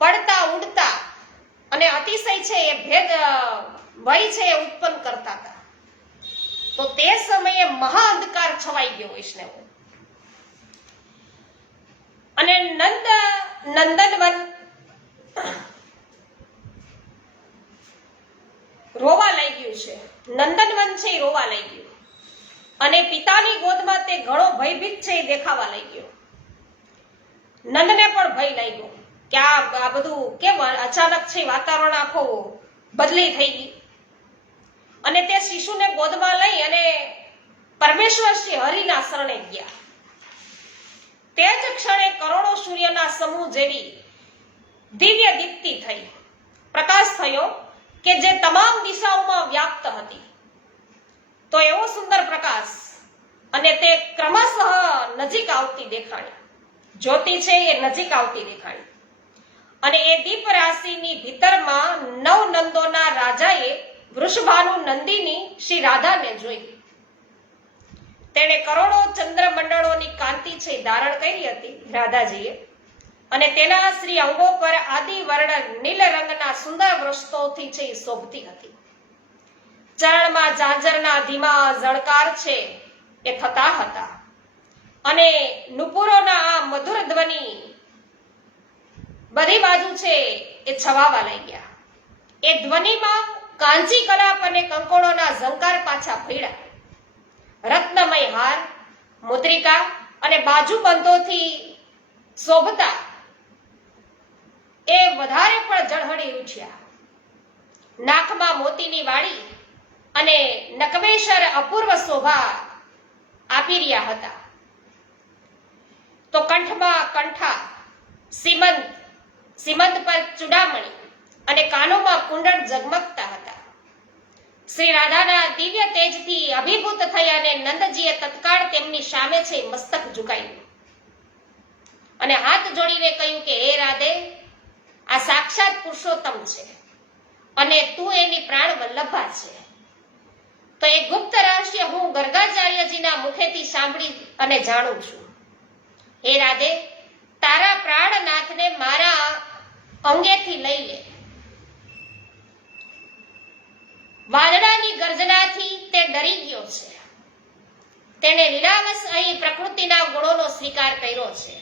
પડતા ઉડતા અને અતિશય છે એ ભેદ ભય છે એ ઉત્પન્ન કરતા હતા. તો તે સમયે મહા અંધકાર છવાઈ ગયો વૈષ્ણવ અને નંદનવન રોવા લાગ્યું છે. નંદનવન છે એ રોવા લાગ્યું અને પિતાની ગોદમાં તે ઘણો ભયભીત છે એ દેખાવા લાગ્યો. નંદને પણ ભય લાગ્યો કે આ બધું કેમ અચાનક છે, વાતાવરણ આખો બદલી થઈ ગઈ. અને તે શિશુને ગોદમાં લઈ અને પરમેશ્વર શ્રી હરિના શરણે ગયા. તે જ ક્ષણે કરોડો સૂર્યના સમૂહ જેવી દિવ્ય દીપ્તિ થઈ, પ્રકાશ થયો કે જે તમામ દિશાઓમાં વ્યાપ્ત હતી. તો એવો સુંદર પ્રકાશ અને તે ક્રમશઃ નજીક આવતી દેખાણી. જ્યોતિ છે એ નજીક આવતી દેખાણી અને એ દીપ રાશિની ભીતરમાં 9 નંદોના રાજાએ વૃષભાનુ નંદિની શ્રી રાધાને જોઈ. તેણે કરોડો ચંદ્રમંડળોની કાંતિ છે ધારણ કરી હતી રાધાજીએ, અને તેના શ્રી અંગો પર આદિ વર્ણ નીલ રંગના સુંદર વૃષતોથી છે શોભતી હતી. ચરણમાં ઝાંઝરના ધીમા ઝણકાર છે એ થતા હતા, અને નુપુરોના આ મધુર ધ્વનિ બધી બાજુ છે એ છવાવા લાગ્યા. એ ધ્વનિમાં કાંચી કલાપ અને કંકોણોના ઝંકાર પાછા ફળ્યા. રત્નમય હાર, મુદ્રિકા અને બાજુબંધોથી શોભતા એ વધારે પણ ઝળહળી ઉઠ્યા. નાકમાં મોતીની વાળી અને નકમેશર અપૂર્વ શોભા આપી રહ્યા હતા. તો કંઠમાં કંઠા, સીમંત પર ચૂડામણી અને કાનોમાં કુંડળ ઝગમગતા હતા. શ્રી રાધાના દિવ્ય તેજથી અભિભૂત થઈ અને નંદજીએ તત્કાળ તેમની સામે છે મસ્તક ઝુકાવ્યું અને હાથ જોડીને કહ્યું કે હે રાધે, આ સાક્ષાત પુરુષોત્તમ છે અને તું એની પ્રાણ વલ્લભા છે. તો એ ગુપ્ત રહસ્ય હું ગર્ગાચાર્યજીના મુખેથી સાંભળી અને જાણું છું. હે રાધે, તારા પ્રાણનાથને મારા અંગેથી લઈ લે. વાદળાની ગર્જનાથી તે ડરી ગયો છે. તેણે લીલાવશ અહીં પ્રકૃતિના ગુણોનો સ્વીકાર કર્યો છે.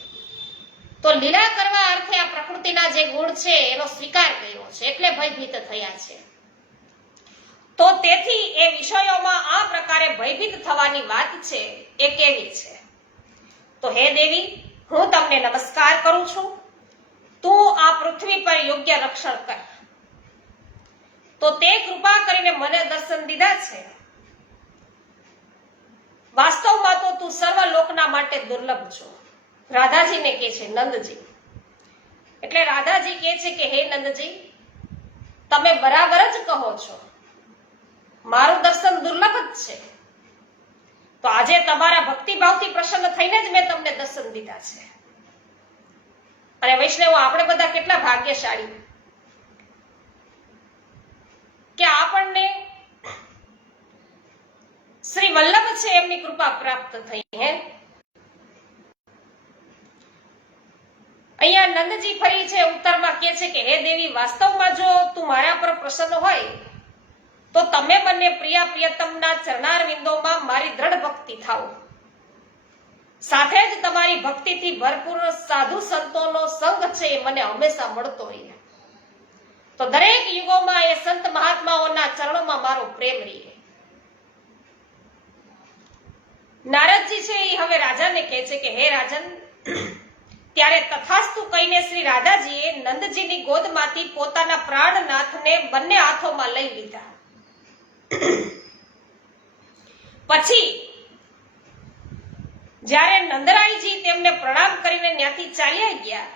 તો લીલા કરવા અર્થે આ પ્રકૃતિના જે ગુણ છે એનો સ્વીકાર કર્યો છે, એટલે ભયભીત થયા છે. તો તેથી એ વિષયોમાં આ પ્રકારે ભયભીત થવાની વાત છે એ કેવી છે? તો હે દેવી, હું તમને નમસ્કાર કરું છું. તું આ પૃથ્વી પર યોગ્ય રક્ષણ કર. તો તે કૃપા કરીને મને દર્શન દીધા છે. વાસ્તવમાં તો તું સર્વ લોકના માટે દુર્લભ છો. રાધાજીને કહે છે નંદજી. એટલે રાધાજી કહે છે કે હે નંદજી, તમે બરાબર જ કહો છો, મારું દર્શન દુર્લભ જ છે. તો આજે તમારા ભક્તિભાવથી પ્રસન્ન થઈને જ મેં તમને દર્શન દીધા છે. અને વૈષ્ણવો, આપણે બધા કેટલા ભાગ્યશાળી કે આપણને શ્રી વલ્લભ છે એમની કૃપા પ્રાપ્ત થઈ. હે અહીંયા નંદજી ફરી છે ઉત્તરમાં કહે છે કે હે દેવી, વાસ્તવમાં જો તું મારા પર પ્રસન્ન હોય તો તમે બંને પ્રિયતમના ચરણારવિંદોમાં મારી દ્રઢ ભક્તિ થાઓ. સાથે જ તમારી ભક્તિથી ભરપૂર સાધુ સંતોનો સંગ છે એ મને હંમેશા મળતો રહે. તો દરેક યુગોમાં એ સંત મહાત્માઓના ચરણોમાં મારો પ્રેમ રહે. નારદજી છે એ હવે રાજાને કહે છે કે હે રાજન, ત્યારે તથાસ્તુ કહીને શ્રી રાધાજીએ નંદજીની ગોદમાંથી પોતાના પ્રાણનાથને બંને હાથોમાં લઈ લીધા. પછી જ્યારે નંદરાયજી તેમને પ્રણામ કરીને ત્યાંથી ચાલ્યા ગયા,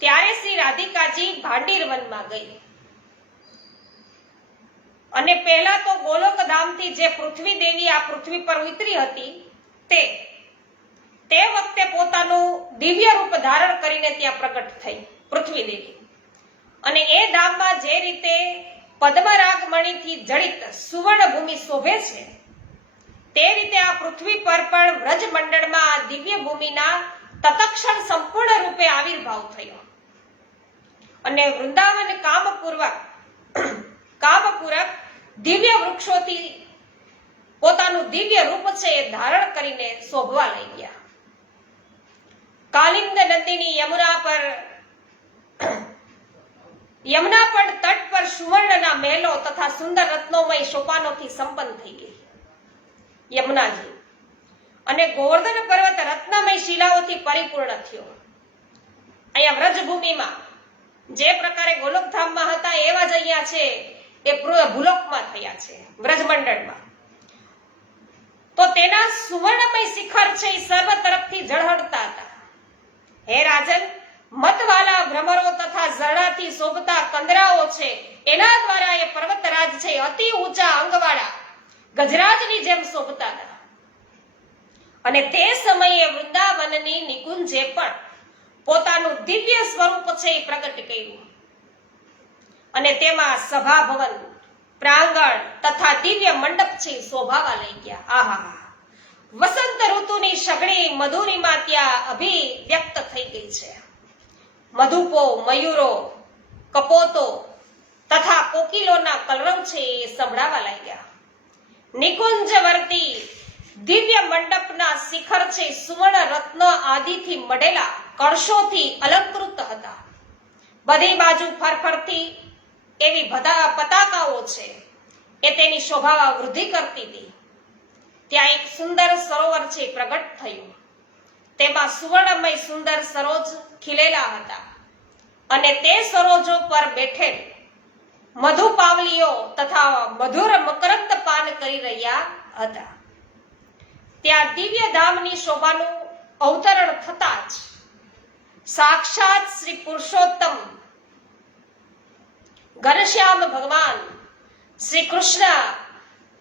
ત્યારે શ્રી રાધિકાજી ભાંડીર વનમાં ગઈ. અને પહેલા તો ગોલોક ધામથી જે પૃથ્વી દેવી આ પૃથ્વી પર ઉતરી હતી તે વખતે પોતાનું દિવ્ય રૂપ ધારણ કરીને ત્યાં પ્રગટ થઈ પૃથ્વી દેવી. અને એ ધામમાં જે રીતે પદ્મરાગમણીથી જડિત સુવર્ણ ભૂમિ શોભે છે, તે રીતે આ પૃથ્વી પર પણ વ્રજ મંડળમાં આ દિવ્ય ભૂમિના તત્ક્ષણ સંપૂર્ણ રૂપે આવિર્ભાવ થયો. અને વૃંદાવન કામપૂરક દિવ્ય વૃક્ષોથી પોતાનું દિવ્ય રૂપ છે એ ધારણ કરીને શોભવા લઈ ગયા. કાલિંદ નદીની યમુના પર તટ પર સુવર્ણના મહેલો તથા સુંદર રત્નોમય સોપાનોથી સંપન્ન થઈ ગઈ યમુનાજી. અને ગોવર્ધન પર્વત રત્નમય શિલાઓથી પરિપૂર્ણ થયો. અહીંયા વ્રજભૂમિમાં જે પ્રકારે ગોલોકધામમાં હતા એવા જ અહીંયા છે એ ભૂલોકમાં થયા છે વ્રજમંડળમાં. તો તેના સુવર્ણમય શિખર છે એ સર્વ તરફથી ઝળહળતા હતા. હે રાજન, મતવાલા ભ્રમરો તથા ઝરણાથી શોભતા કંદરાઓ છે એના દ્વારા એ પર્વતરાજ છે અતિ ઊંચા અંગવાળા ગજરાજની જેમ શોભતા હતા. અને તે સમયે વૃંદાવનની નિકુંજે પણ પોતાનું દિવ્ય સ્વરૂપ છે એ પ્રગટ કર્યું. અને તેમાં સભા ભવન, પ્રાંગણ તથા દિવ્ય મંડપ છે શોભાવા લઈ ગયા. આહા, વસંત ઋતુની સઘળી મધુરીમાં ત્યાં અભિવ્યક્ત થઈ ગઈ છે. મધુપો, મયુરો, કપોતો તથા કોકિલોના કલરવ છે એ સંભળાવા લાગ્યા. નિકુંજવર્તી દિવ્ય મંડપના શિખર છે સુવર્ણ રત્ન આદિથી મઢેલા કળશોથી અલંકૃત હતા. બધી બાજુ ફરફરતી એવી પતાકાઓ છે એ તેની શોભામાં વૃદ્ધિ કરતી હતી. ત્યાં એક સુંદર સરોવર છે પ્રગટ થયું. તેમાં સુવર્ણમય સુંદર સરોજ ખીલેલા હતા અને તે સરોજો પર બેઠેલ મધુપાવલીઓ તથા મધુર મકરંદ પાન કરી રહ્યા હતા. ત્યાં દિવ્ય ધામની શોભાનું અવતરણ થતા જ સાક્ષાત શ્રી પુરુષોત્તમ ઘનશ્યામ ભગવાન શ્રી કૃષ્ણ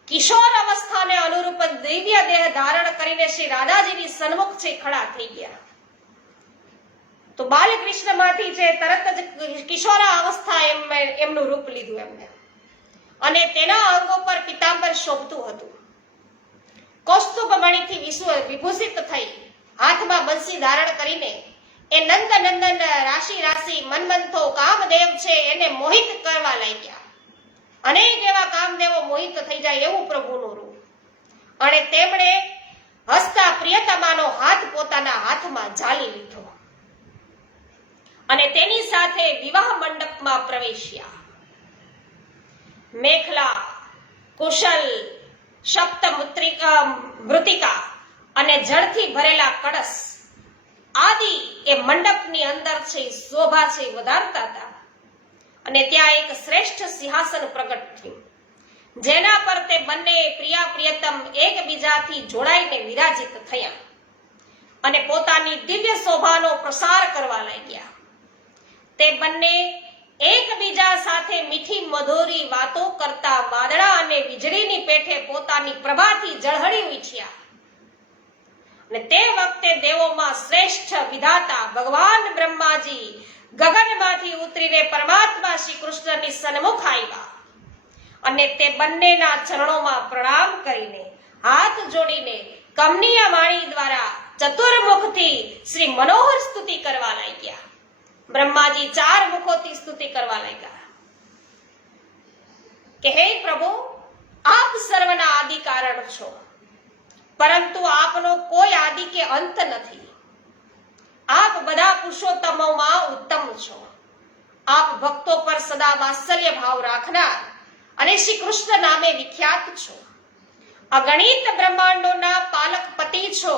કિશોર અવસ્થાને અનુરૂપ દિવ્ય દેહ ધારણ કરીને શ્રી રાધાજીની સન્મુખ છે ખડા થઈ ગયા. તો બાલકૃષ્ણ માંથી છે તરત જ કિશોર અવસ્થા એમનું રૂપ લીધું એમને, અને તેના અંગો પર પિતાંબર શોભતું હતું. કૌસ્તુભ મણિથી વિભૂષિત થઈ હાથમાં બંસી ધારણ કરીને એ નંદ નંદન રાશિ રાશિ મનમંથો કામદેવ છે એને મોહિત કરવા લાગ્યા. અનેક એવા કામદેવો મોહિત થઈ જાય એવું પ્રભુનું રૂપ. અને તેમણે હસતા પ્રિયતમાનો હાથ પોતાના હાથમાં ઝાલી લીધો અને તેની સાથે વિવાહ મંડપમાં પ્રવેશ્યા. મેખલા, કુશલ, મૃતિકા અને જળથી ભરેલા કળશ આદિ એ મંડપની અંદર છે શોભા છે વધારતા હતા. અને ત્યાં એક શ્રેષ્ઠ સિંહાસન પ્રગટ થયું, જેના પર તે બંને પ્રિયા પ્રિયતમ એકબીજાથી જોડાઈને વિરાજિત થયા અને પોતાની દિવ્ય શોભાનો પ્રસાર કરવા લાગ્યા. તે બંને એકબીજા સાથે મીઠી મધુરી વાતો કરતા વાદળા અને વીજળીની પેઠે પોતાની પ્રભાથી ઝળહળી ઉઠ્યા. અને તે વખતે દેવોમાં શ્રેષ્ઠ વિધાતા ભગવાન બ્રહ્માજી ગગનમાંથી ઉતરીને પરમાત્મા શ્રી કૃષ્ણની સન્મુખ આવ્યા અને તે બંનેના ચરણોમાં પ્રણામ કરીને હાથ જોડીને કમનીય વાણી દ્વારા ચતુર્મુખથી શ્રી મનોહર સ્તુતિ કરવા લાગ્યા. બ્રહ્માજી 4 મુખોથી સ્તુતિ કરવા લાગ્યા કે હે પ્રભુ, આપ સર્વના આદિ કારણ છો, પરંતુ આપનો કોઈ આદિ કે અંત નથી. આપ બધા પુરુષોત્તમોમાં ઉત્તમ છો. આપ ભક્તો પર સદા વાત્સલ્ય ભાવ રાખનાર અને શ્રી કૃષ્ણ નામે વિખ્યાત છો. અગણિત બ્રહ્માંડોના પાલક પતિ છો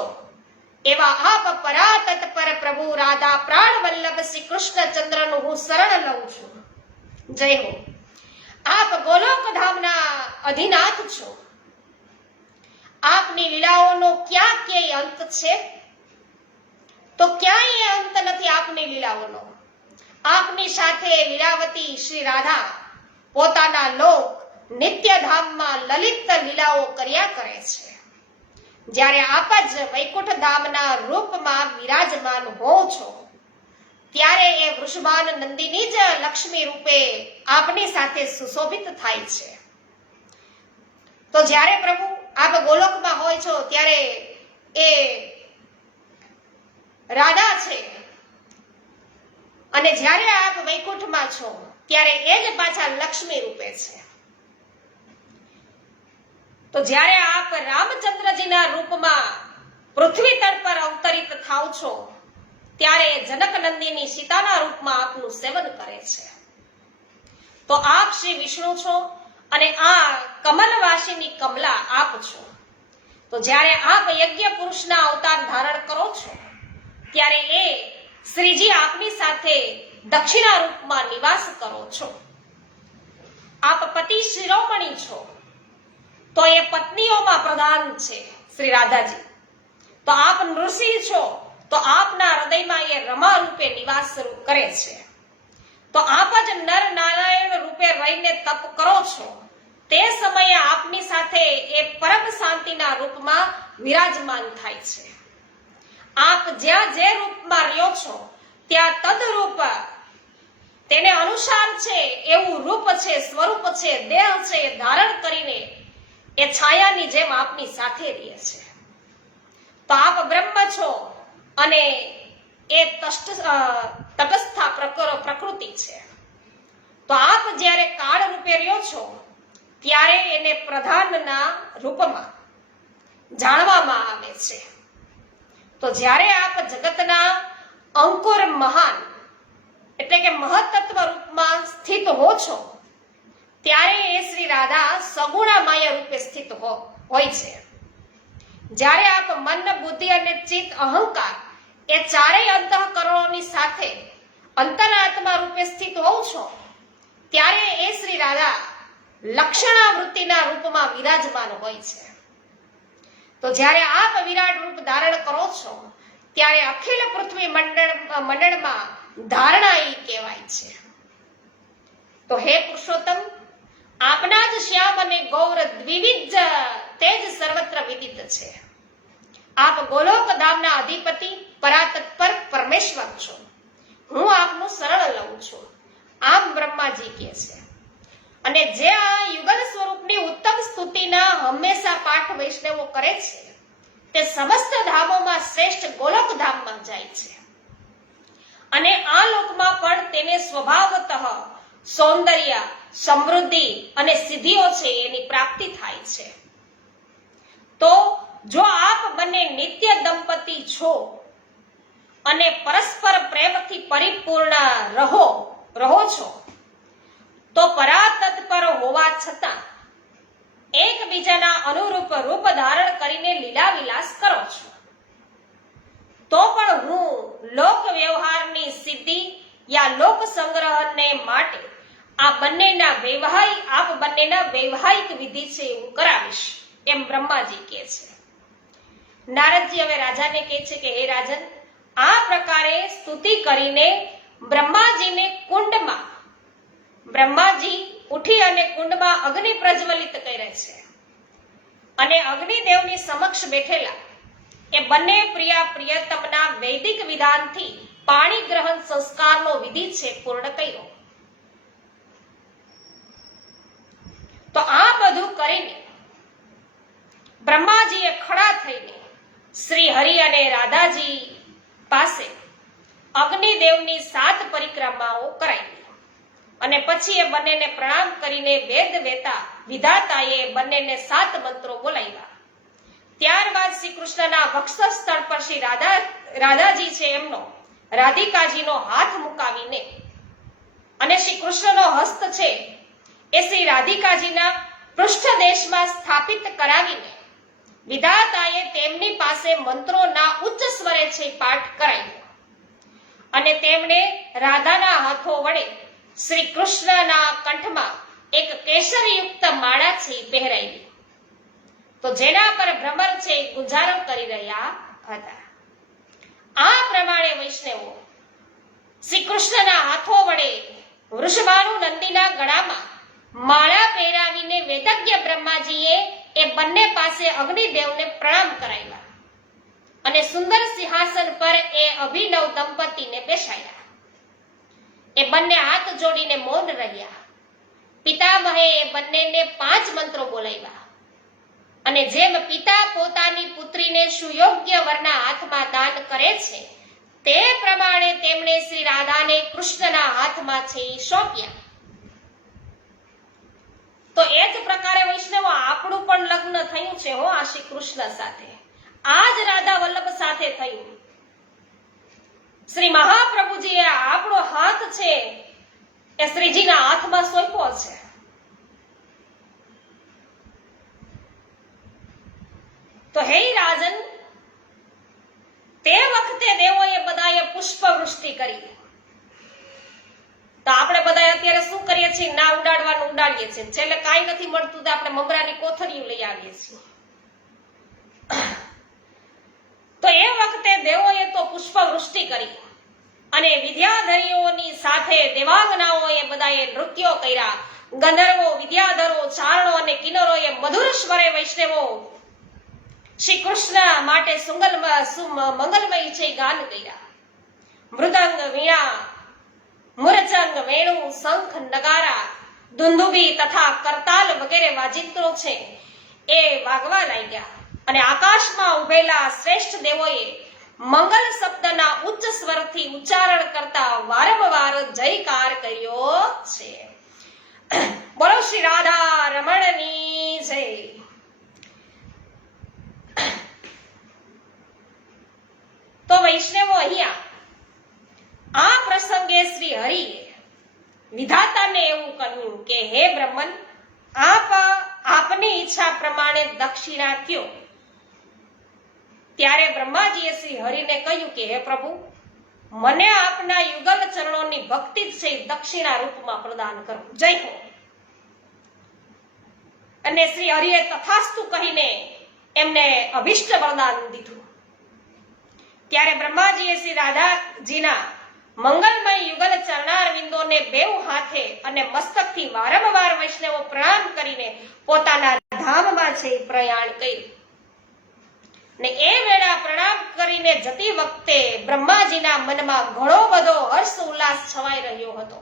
એવા આપ પરાતત પર પ્રભુ રાધા પ્રાણ વલ્લભ શ્રી કૃષ્ણચંદ્રનું હું શરણ લઉં છું. જય હો. આપ ગોલોક ધામના અધિનાથ છો. આપની લીલાઓનો ક્યાં ક્યાંય અંત છે? તો ક્યાંય અંત નથી આપની લીલાઓનો. આપની સાથે લીલાવતી શ્રી રાધા પોતાના લોક નિત્ય ધામમાં લલિત લીલાઓ કર્યા કરે છે. જ્યારે આપ જ વૈકુંઠ ધામના રૂપમાં વિરાજમાન હો છો, ત્યારે એ વૃષભાન નંદિની જ લક્ષ્મી રૂપે આપની સાથે સુશોભિત થાય છે. તો જ્યારે પ્રભુ આપ ગોલોકમાં હોય છો, ત્યારે એ રાધા છે, અને જ્યારે આપ વૈકુંઠમાં છો ત્યારે એ જ પાછા લક્ષ્મી રૂપે છે. તો જ્યારે આપ રામચંદ્રજીના રૂપમાં પૃથ્વી તળ પર અવતરિત થાવ છો, ત્યારે જનક નંદિની સીતાના રૂપમાં આપનું સેવન કરે છે. તો આપ શ્રી વિષ્ણુ છો અને આ કમલવાસીની કમલા આપ છો. તો જ્યારે આપ યજ્ઞ પુરુષના અવતાર ધારણ કરો છો, ત્યારે એ શ્રીજી આપની સાથે દક્ષિણા રૂપમાં નિવાસ કરો છો. આપ પતિ શિરોમણી છો, તો એ પત્નીઓમાં પ્રધાન છે શ્રી રાધાજી. તો આપ નૃસિંહ છો, તો આપના હૃદયમાં એ રમા રૂપે નિવાસ કરે છે. તો આપ જ નર નારાયણ રૂપે રહીને તપ કરો છો, તે સમયે આપની સાથે એ પરમ શાંતિના રૂપમાં વિરાજમાન થાય છે. આપ જ્યાં જે રૂપમાં રહ્યો છો, ત્યાં તદરૂપ તેને અનુસાર છે એવું રૂપ છે, સ્વરૂપ છે, દેહ છે એ ધારણ કરીને એ છાયાની જેમ આપની સાથે રહે છે. તો આપ બ્રહ્મ છો અને એ તટસ્થા પ્રકૃતિ છે. તો આપ જ્યારે કાળ રૂપે રહ્યો છો ત્યારે એને પ્રધાનના રૂપમાં જાણવામાં આવે છે. તો જ્યારે આપ જગતના અંકુર મહાન એટલે કે મહત્તત્વ રૂપમાં સ્થિત હો છો ત્યારે એ શ્રી રાધા સગુણા માયા રૂપે સ્થિત હોય છે. જ્યારે આપ મન, બુદ્ધિ અને ચિત્ત, અહંકાર એ ચારેય અંતઃકરણોની સાથે અંતરાત્મા રૂપે સ્થિત હોવ છો ત્યારે એ શ્રી રાધા લક્ષણાવૃત્તિના રૂપમાં વિરાજમાન હોય છે. તો જ્યારે આપ વિરાટ રૂપ ધારણ કરો છો ત્યારે અખિલ પૃથ્વી મંડળમાં ધારણા ઈ કહેવાય છે. તો હે પુરુષોત્તમ, આપના જ શ્યામ અને ગૌર દ્વિવિધ તેજ સર્વત્ર વિદિત છે. આપ ગોલોક ધામના અધિપતિ પરાતત્પર પરમેશ્વર છો. હું આપનું સરળ લઉં છું, આમ બ્રહ્માજી કહે છે. અને જે આ યુગલ સ્વરૂપની ઉત્તમ સ્તુતિના હંમેશા પાઠ વૈષ્ણવો કરે છે તે સમસ્ત ધામોમાં શ્રેષ્ઠ ગોલોક ધામમાં જાય છે. અને આ લોકમાં પણ તેને સ્વભાવતઃ સૌંદર્ય, સમૃદ્ધિ અને સિદ્ધિઓ છે એની પ્રાપ્તિ થાય છે. તો જો આપ બંને નિત્ય દંપતી છો અને પરસ્પર પ્રેમથી પરિપૂર્ણ રહો છો તો પરાતત્પર હોવા છતાં એકબીજાના અનુરૂપ રૂપ ધારણ કરીને લીલા વિલાસ કરો છો, તો પણ હું લોક વ્યવહારની સિદ્ધિ યા લોક સંગ્રહને માટે આપ બંનેના વૈવાહિક વિધિ છે હું કરાવીશ, એમ બ્રહ્માજી કહે છે. નારદજી હવે રાજાને કહે છે કે હે રાજન, આ પ્રકારે સ્તુતિ કરીને બ્રહ્માજી ઉઠી અને કુંડમાં અગ્નિ પ્રજ્વલિત કરે છે. અને અગ્નિદેવની સમક્ષ બેઠેલા એ બંને પ્રિયતમના વૈદિક વિધાનથી પાણી ગ્રહણ સંસ્કારનો વિધિ છે પૂર્ણ કર્યો. તો આ બધું કરીને બ્રહ્માજીએ ખડા થઈને શ્રી હરિ અને રાધાજી પાસે અગ્નિદેવની 7 પરિક્રમાઓ કરાવી અને પછી એ બંનેને પ્રણામ કરીને વેદ વેતા વિધાતાએ બંનેને 7 મંત્રો બોલાવ્યા. ત્યારબાદ શ્રી કૃષ્ણના વક્ષસ્થળ પર શ્રી રાધાજી છે એમનો રાધિકાજીનો હાથ મુકાવીને અને શ્રી કૃષ્ણનો હસ્ત છે એ શ્રી રાધિકાજીના પૃષ્ઠદેશમાં સ્થાપિત કરાવીને વિધાતાએ તેમની પાસે મંત્રોના ઉચ્ચ સ્વરે છે પાઠ કરાવ્યો અને તેમણે રાધાના હાથો વડે શ્રી કૃષ્ણના કંઠમાં એક કેસરયુક્ત માળા છે પહેરાવી, તો જેના પર ભ્રમર છે ગુંજારો કરી રહ્યા હતા. આ પ્રમાણે વૈષ્ણવો શ્રી કૃષ્ણના હાથો વડે વૃષભાનુ નંદીના ગળામાં માળા પહેરાવીને વેદજ્ઞ બ્રહ્માજીએ એ બંને પાસે અગ્નિદેવને પ્રણામ કરાવ્યા અને સુંદર સિંહાસન પર એ અભિનવ દંપતીને બેસાડ્યા. એ બંને હાથ જોડીને મૌન રહ્યા. પિતામહે એ બંનેને 5 મંત્રો બોલાવ્યા અને જેમ પિતા પોતાની પુત્રીને સુયોગ્ય વરના હાથમાં દાન કરે છે તે પ્રમાણે તેમણે શ્રી રાધાને કૃષ્ણના હાથમાં છે સોંપ્યા. તો એ જ પ્રકારે વૈષ્ણવ આપણું પણ લગ્ન થયું છે હો આ શ્રી કૃષ્ણ સાથે, આ જ રાધા વલ્લભ સાથે થયું. શ્રી મહાપ્રભુજીએ આપણો હાથ છે એ શ્રીજીના હાથમાં સોંપ્યો છે. તો હે રાજન, તે વખતે દેવોએ બધાએ પુષ્પવૃષ્ટિ કરી. તો આપણે બધા અત્યારે શું કરીએ છીએ, ના ઉડાડવાનું ઉડાડીએ છીએ, છેલ્લે કાંઈ નથી મળતું તો આપણે મમરાની કોથળીઓ લઈ આવીએ છીએ. તો એ વખતે દેવોએ તો પુષ્પવૃષ્ટિ કરી અને વિદ્યાધરીઓની સાથે દેવાંગનાઓએ બધાએ નૃત્યો કર્યા. ગંધર્વો, વિદ્યાધરો, ચારણો અને કિન્નરોએ મધુર સ્વરે વૈષ્ણવો શ્રી કૃષ્ણ માટે મંગલમય છે ગાન કર્યા. મૃદંગ, વીણા, મુરચંગ, વેણુ, શંખ, નગારા, દુંદુભી તથા કરતાલ વગેરે વાજિત્રો છે એ વાગવા લાગ્યા અને આકાશમાં ઉભેલા શ્રેષ્ઠ દેવોએ મંગલ શબ્દના ઉચ્ચ સ્વરથી ઉચ્ચારણ કરતા વારંવાર જયકાર કર્યો છે. બોલો શ્રી રાધા રમણની જય. તો વૈષ્ણવો, અહીંયા આ પ્રસંગે શ્રી હરિએ વિધાતાને એવું કહ્યું કે હે બ્રહ્મન, આપની ઈચ્છા પ્રમાણે દક્ષિણા કયો. ત્યારે બ્રહ્માજીએ શ્રી હરિને કહ્યું કે હે પ્રભુ, મને આપના યુગલ ચરણોની ભક્તિ જ છે દક્ષિણા રૂપમાં પ્રદાન કરો. જય હો. અને શ્રી હરિએ તથાસ્તુ કહીને એમને અભિષ્ટ વરદાન દીધું. ત્યારે બ્રહ્માજીએ શ્રી રાધાજીના મંગલમય યુગલ ચરણારવિંદોને બેઉ હાથે અને મસ્તકથી વારંવાર વૈષ્ણવો પ્રણામ કરીને પોતાના ધામમાં છે પ્રયાણ કર્યું. ને એ વેળા પ્રણામ કરીને જતી વખતે બ્રહ્માજીના મનમાં ઘણો બધો હર્ષ ઉલ્લાસ છવાઈ રહ્યો હતો.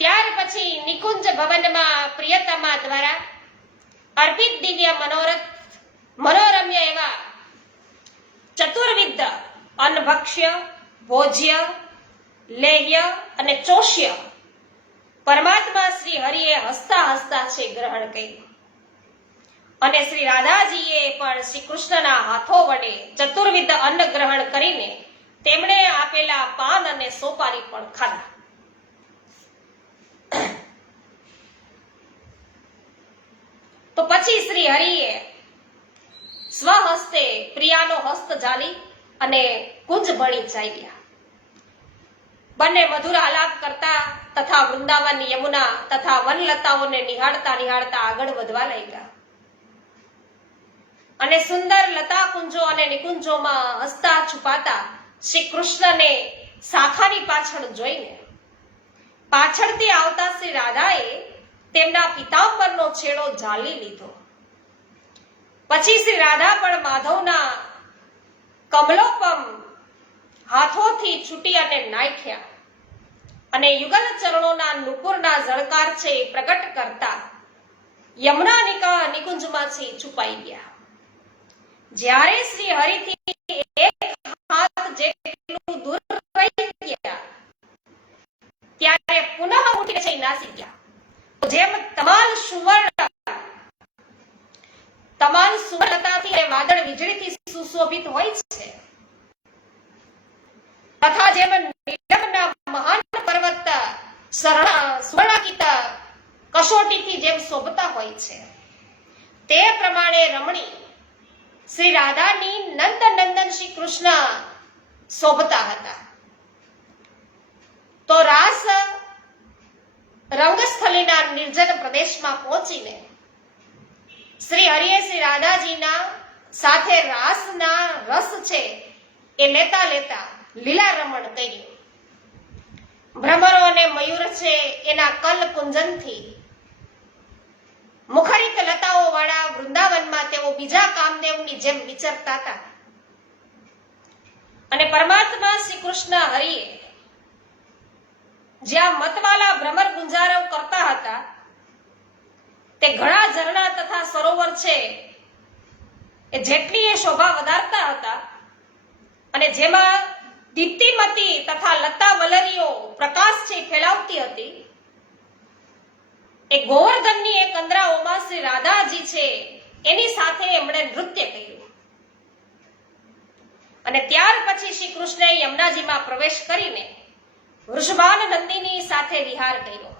ત્યાર પછી નિકુંજ ભવનમાં પ્રિયતમા દ્વારા અર્પિત દિવ્ય મનોરમ્ય એવા ચતુર્વિધ અન્નભક્ષ્ય, ભોજ્ય, લેહ્ય અને ચોષ્ય પરમાત્મા શ્રી હરિએ હસતા હસતા છે ગ્રહણ કર્યું. અને શ્રી રાધાજીએ પણ શ્રી કૃષ્ણના હાથો વડે ચતુર્વિધ અન્ન ગ્રહણ કરીને તેમણે આપેલા પાન અને સોપારી પણ ખાધા. તો પછી શ્રી હરિએ સ્વહસ્તે પ્રિયાનો હસ્ત ઝાલી અને કુંજ ભણી ચાલ્યા. બંને મધુર આલાપ કરતા તથા વૃંદાવન, યમુના તથા વનલતાઓને નિહાળતા નિહાળતા આગળ વધવા લાગ્યા. અને સુંદર લતા કુંજો અને નિકુંજોમાં હસતા છુપાતા શ્રી કૃષ્ણને શાખાની પાછળ જોઈને પાછળથી આવતા શ્રી રાધાએ તેમના પિતાંબરનો છેડો ઝાલી લીધો. પછી શ્રી રાધા પણ માધવના કમલોપમ હાથોથી છૂટી અને નાખ્યા અને યુગલ ચરણોના નુપુરના ઝળકાર છે પ્રગટ કરતા યમુના નિકુંજમાંથી છુપાઈ ગયા. જ્યારે શ્રી હરિથી એક હાથ જેટલું દૂર રહી ગયા ત્યારે પુનઃ ઉઠી છે નાસી ગયા. જેમ તમાલ સુવર્ણતાથી અને વાદળ વીજળીથી સુશોભિત હોય છે, તથા જેમ નીલમના મહાન પર્વત સ્વર્ણાકિત કસોટીથી જેમ શોભતા હોય છે, તે પ્રમાણે રમણી શ્રી રાધાની નંદન શ્રી કૃષ્ણ શોભતા હતા. તો રાસ રંગસ્થલીના નિર્જન પ્રદેશમાં પહોંચીને શ્રી હરિએ શ્રી રાધાજીના સાથે રાસના રસ છે એ લેતા લેતા લીલા રમણ કર્યું. ભ્રમરો અને મયુર છે એના કલ કુંજનથી મુખરિત લતાઓ વાળા વૃંદાવનમાં તેઓ બીજા કામદેવની જેમ વિચરતા હતા. અને પરમાત્મા શ્રી કૃષ્ણ હરિએ જ્યાં મતવાલા ભ્રમર ગુંજારવ કરતા હતા તે ઘણા ઝરણા તથા સરોવર છે એ જેટલી એ શોભા વધારતા હતા અને જેમાં દીપ્તિમતી તથા લતા વલરીઓ પ્રકાશ છે ફેલાવતી હતી, એ ગોવર્ધનની એ કંદરાઓમાં શ્રી રાધાજી છે એની સાથે એમણે નૃત્ય કર્યું. અને ત્યાર પછી શ્રી કૃષ્ણએ યમુનાજીમાં પ્રવેશ કરીને વૃષભાન નંદીની સાથે વિહાર કર્યો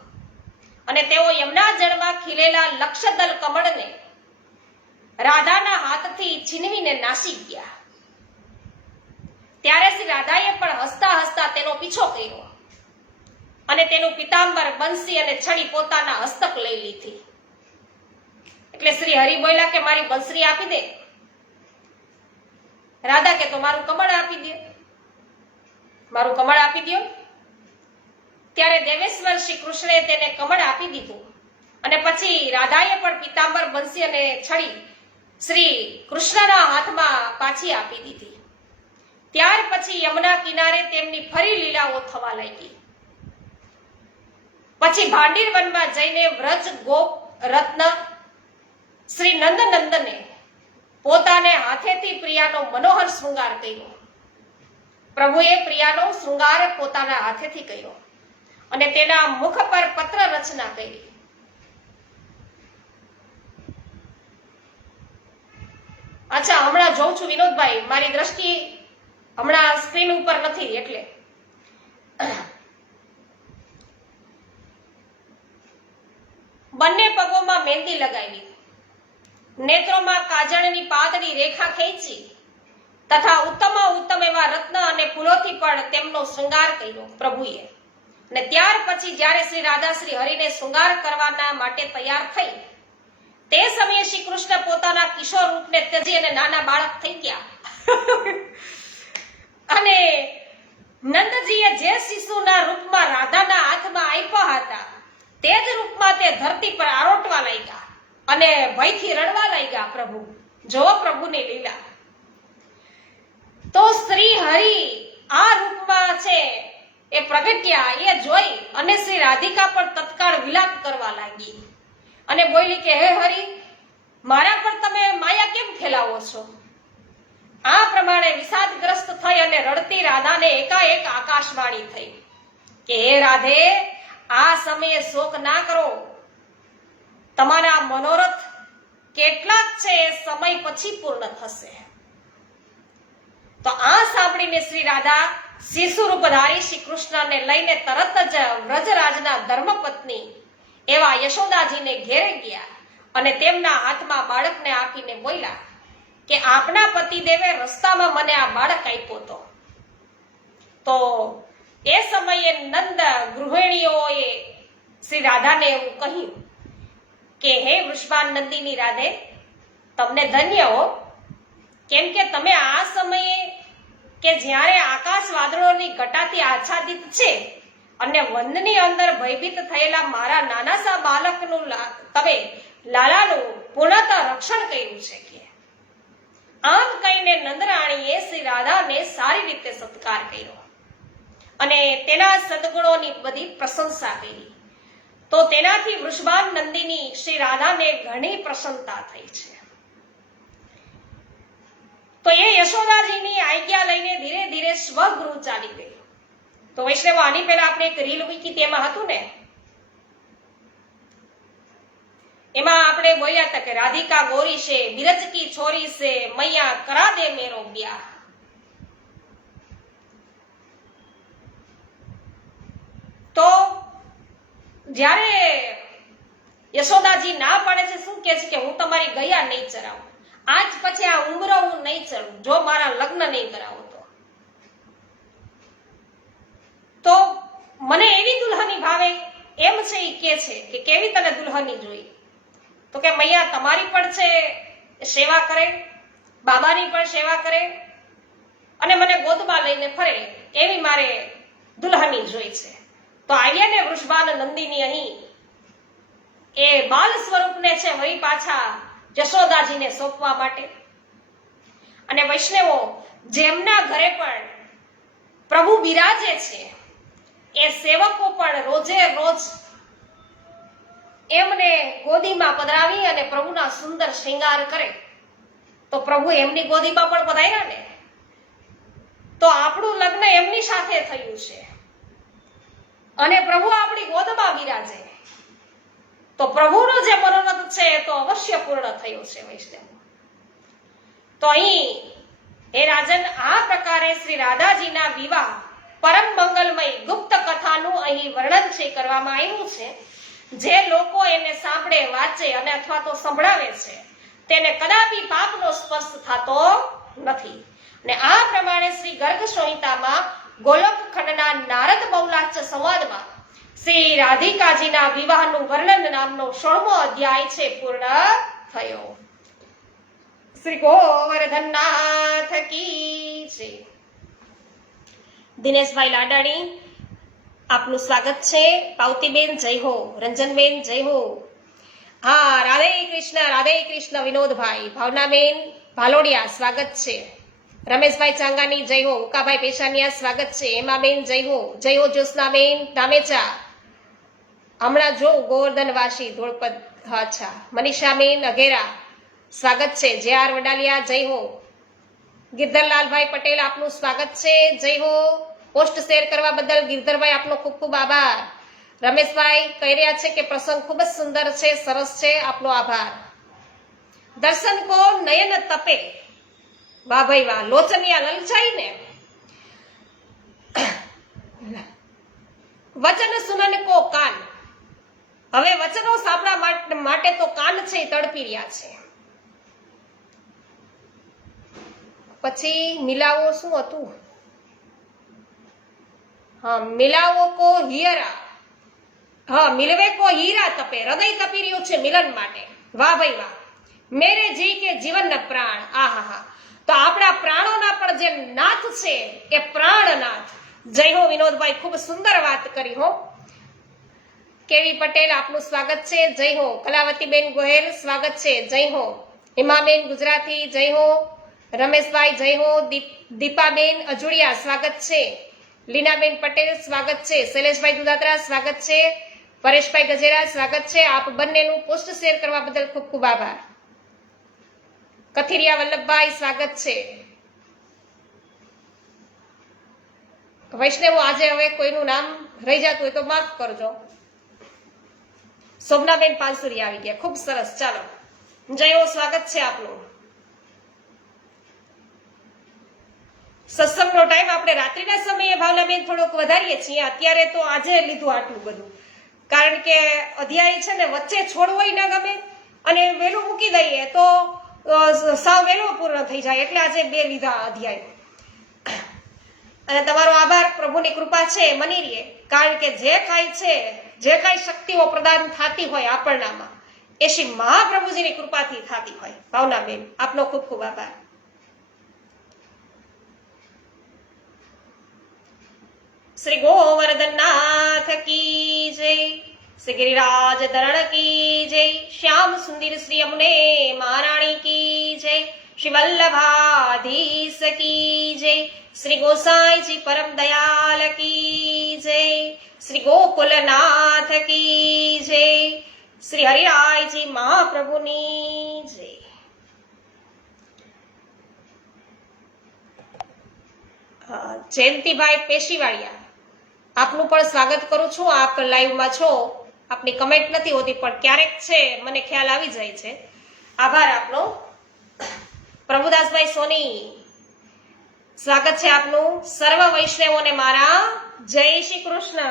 અને તેઓ યમુના જળમાં ખીલેલા લક્ષદલ કમળને રાધાના હાથથી છીનવીને નાસી ગયા. ત્યારે શ્રી રાધાએ પણ હસતા હસતા તેનો પીછો કર્યો અને તેનું પિતાંબર, બંસી અને છડી પોતાના હસ્તક લઈ લીધી. એટલે શ્રી હરિ બોલ્યા કે મારી બંસરી આપી દે. રાધા કે તો મારું કમળ આપી દે, મારું કમળ આપી દો. ત્યારે દેવેશ્વર શ્રી કૃષ્ણએ તેને કમળ આપી દીધું અને પછી રાધાએ પણ પિતાંબર, બંસી અને છડી શ્રી કૃષ્ણના હાથમાં પાછી આપી દીધી. ત્યાર પછી યમુના કિનારે તેમની ફરી લીલાઓ થવા લાગી. પછી ભાંડીર વનમાં જઈને વ્રજ ગોપ રત્ન શ્રી નંદનંદને પોતાને હાથેથી પ્રિયાનો મનોહર શૃંગાર કર્યો. પ્રભુએ પ્રિયાનો શૃંગાર પોતાના હાથેથી કર્યો અને તેના મુખ પર પત્ર રચના કરી. અચ્છા, હમણાં જોઉં છું વિનોદભાઈ, મારી દ્રષ્ટિ હમણાં સ્ક્રીન ઉપર નથી, એટલે બંને પગોમાં મહેંદી લગાવી, નેત્રોમાં કાજળની પાતળી રેખા ખેંચી તથા ઉત્તમ એવા રત્ન અને ફૂલોથી પણ તેમનો શૃંગાર કર્યો પ્રભુએ. અને ત્યાર પછી જ્યારે શ્રી રાધા શ્રી હરિને શૃંગાર કરવાના માટે તૈયાર થઈ તે સમયે શ્રી કૃષ્ણ પોતાના કિશોર રૂપને ત્યજી અને નાના બાળક થઈ ગયા. અને નંદજીએ જે શિશુના રૂપમાં રાધાના હાથમાં આપ્યા હતા તે જ રૂપમાં તે ધરતી પર આરોટવા લાગ્યા અને ભયથી રડવા લાગ્યા. પ્રભુ જો પ્રભુની લીલા. તો શ્રી હરિ આ રૂપમાં છે એ પ્રગટ્યા, એ જોઈ અને શ્રી રાધિકા પણ તત્કાળ વિલાપ કરવા લાગી અને બોલી કે હે હરિ, મારા પર તમે માયા કેમ ફેલાવો છો? આ પ્રમાણે વિષાદગ્રસ્ત થઈ અને રડતી રાધાને એકાએક આકાશવાણી થઈ કે હે રાધે, આ સમયે શોક ના કરો, તમારા મનોરથ કેટલાક છે એ સમય પછી પૂર્ણ થશે. તો આ સાંભળીને શ્રી રાધા શિશુ રૂપધારી શ્રી કૃષ્ણને લઈને તરત જ વ્રજરાજના ધર્મપત્ની એવા યશોદાજીને ઘેરે ગયા અને તેમના હાથમાં બાળકને આપીને બોલ્યા કે આપના પતિદેવે રસ્તામાં મને આ બાળક આપ્યો હતો. તો એ સમયે નંદ ગૃહિણીઓએ શ્રી રાધાને એવું કહ્યું કે હે વૃષભાનંદિની રાધે, તમને ધન્ય હો, કેમ કે તમે આ સમયે કે જ્યારે આકાશ વાદળોની ઘટાથી આચ્છાદિત છે અને વનની અંદર ભયભીત થયેલા મારા નાના સા બાળકનું તમે લાલાનું પૂર્ણતઃ રક્ષણ કર્યું છે કે આમ કહીને નંદરાણીએ શ્રી રાધાને સારી રીતે સત્કાર કર્યો અને તેના સદગુણોની બધી પ્રશંસા કરી. તો તેનાથી વૃષભાનંદિની શ્રી રાધાને ઘણી પ્રસન્નતા થઈ છે. તો એ યશોદાજીની આજ્ઞા લઈને ધીરે ધીરે સ્વગૃહ ચાલી ગઈ. તો વૈષ્ણવ, આની પહેલા આપણે એક રીલ મૂકી તેમાં હતું ને, એમાં આપણે બોલ્યા હતા કે રાધિકા ગોરી છે, બિરજ કી છોરી છે, મૈયા કરા દે મેરો બ્યાહ. તો જ્યારે યશોદાજી ના પાડે છે, શું કે છે કે હું તમારી ગયા નહીં ચરાવું, આજ પછી આ ઉંમરો હું નહીં ચડું જો મારા લગ્ન નહીં કરાવો તો મને એવી દુલ્હની ભાવે. એમ છે એ કે છે કે કેવી તને દુલ્હની જોઈ? તો કે મૈયા તમારી પણ છે સેવા કરે, બાબાની પણ સેવા કરે અને મને ગોદમાં લઈને ફરે એવી મારે દુલ્હની જોઈ છે. તો આવ્યા ને વૃષભાનંદિની અહીં એ બાલ સ્વરૂપને છે વળી પાછા યશોદાજીને સોંપવા માટે. અને વૈષ્ણવો, જેમના ઘરે પણ પ્રભુ બિરાજે છે એ સેવકો પણ રોજે રોજ એમને ગોદીમાં પધરાવી અને પ્રભુના સુંદર શ્રૃંગાર કરે. તો પ્રભુ એમની ગોદીમાં પણ પધાર્યા ને, તો આપણું લગ્ન એમની સાથે થયું છે અને પ્રભુ આપણી ગોદમાં બિરાજે તો પ્રભુનો જે મનોરથ છે એ તો અવશ્ય પૂર્ણ થયો છે. વૈષ્ણવ, તો અહીં હે રાજન, આ પ્રકારે શ્રી રાધાજીના વિવાહ પરમ મંગલમય ગુપ્ત કથાનું અહીં વર્ણન છે કરવામાં આવ્યું છે. જે લોકો એને સાંભળે, વાંચે અને અથવા તો સંભળાવે છે તેને કદાપી પાપનો સ્પર્શ થતો નથી. અને આ પ્રમાણે શ્રી ગર્ગ સંહિતામાં ગોલોક ખંડના નારદ બહુલાચ્ય સંવાદમાં શ્રી રાધિકાજીના વિવાહનું વર્ણન નામનો 16મો અધ્યાય છે પૂર્ણ થયો. શ્રી ગોવર્ધનનાથ કી જય. દિનેશભાઈ લાડાણી, આપનું સ્વાગત છે. પાવતીબેન જય હો, રંજનબેન જય હો. હા, રાધે કૃષ્ણ વિનોદભાઈ. ભાવનાબેન ભાલોડિયા સ્વાગત છે. રમેશભાઈ ચાંગાની જય હો, ઉકાભાઈ પેશાનિયા સ્વાગત છે, હેમાબેન જય હો જ્યોત્સનાબેન ધામેચા, હમણાં જો ગોવર્ધન વાસી ધોળપદ, અચ્છા, મનીષાબેન અઘેરા સ્વાગત છે, જે.આર. વડાલિયા જય હો, ગિરધરલાલભાઈ પટેલ આપનું સ્વાગત છે, જય હો, પોસ્ટ શેર કરવા બદલ ગિરધરભાઈ આપનો ખૂબ ખૂબ આભાર. રમેશભાઈ કહી રહ્યા છે કે પ્રસંગ ખૂબ જ સુંદર છે, સરસ છે, આપનો આભાર. દર્શન કો નયન તપે, વાહ ભાઈ વાહ, લોચનિયા લલચાઈ ને, વચન સુનન કો કાન, હવે વચનો સાંભળવા માટે તો કાન છે એ તડપી રહ્યા છે. પછી મિલાવો શું હતું? હા, મિલાવો કો હિયરા, હા, મિલવે કો હીરા તપે, હૃદય તપી રહ્યું છે મિલન માટે, વાહ ભાઈ વાહ. મેરે જી કે જીવનના પ્રાણ, આહા, તો આપણા પ્રાણોના પણ જે નાથ છે એ પ્રાણનાથ, જય હો વિનોદભાઈ, ખૂબ સુંદર વાત કરી હો. કેવી પટેલ આપનું સ્વાગત છે, જય હો. કલાવતીબેન ગોહેલ સ્વાગત છે, જય હો. હિમાબેન ગુજરાતી જય હો. રમેશભાઈ જય હો. દીપાબેન અજુડિયા સ્વાગત છે. લીનાબેન પટેલ સ્વાગત છે. શૈલેષભાઈ દુધાત્રા સ્વાગત છે. પરેશભાઈ ગજેરા સ્વાગત છે. આપ બંનેનું પોસ્ટ શેર કરવા બદલ ખૂબ ખૂબ આભાર. કથિરિયા વલ્લભભાઈ સ્વાગત છે. વૈષ્ણવો આજે હવે કોઈનું નામ રહી જતું હોય તો માફ કરજો. શોભનાબેન પાલસુરી આવી ગયા, ખૂબ સરસ, ચાલો જય હો, સ્વાગત છે આપનું. સત્સંગનો ટાઈમ આપણે રાત્રિના સમયે ભાવનાબેન થોડોક વધારીએ છીએ. અત્યારે તો આજે લીધું આટલું બધું, કારણ કે અધ્યાય છે ને વચ્ચે છોડવો ન ગમે અને વહેલું મૂકી દઈએ તો સાવ વહેલો પૂર્ણ થઈ જાય, એટલે આજે 2 લીધા અધ્યાય. અને તમારો આભાર, પ્રભુની કૃપા છે મની રહે, કારણ કે જે કાંઈ છે, જે કાંઈ શક્તિઓ પ્રદાન થતી હોય આપણનામાં, એ શ્રી મહાપ્રભુજીની કૃપાથી થતી હોય. ભાવનાબેન આપનો ખૂબ ખૂબ આભાર. શ્રી ગોવર્ધનનાથ કી જય, શ્રી ગિરિરાજ ધરણ કી જય, શ્યામ સુંદર શ્રી અમને મહારાણી કી જય, શ્રી વલ્લભાધીશ કી જય, શ્રી ગોસાઈજી પરમ દયાલ કી જય, શ્રી ગોકુલનાથ કી જય, શ્રી હરિરાયજી મહાપ્રભુની જય. જયંતિભાઈ પેશીવાળિયા આપનું પણ સ્વાગત કરું છું. આપ લાઈવમાં છો, આપની કમેન્ટ નથી હોતી, પણ ક્યારેક છે મને ખ્યાલ આવી જાય છે. આભાર આપનો. પ્રભુદાસભાઈ સોની સ્વાગત છે આપનું. સર્વ વૈષ્ણવોને મારા જય શ્રી કૃષ્ણ.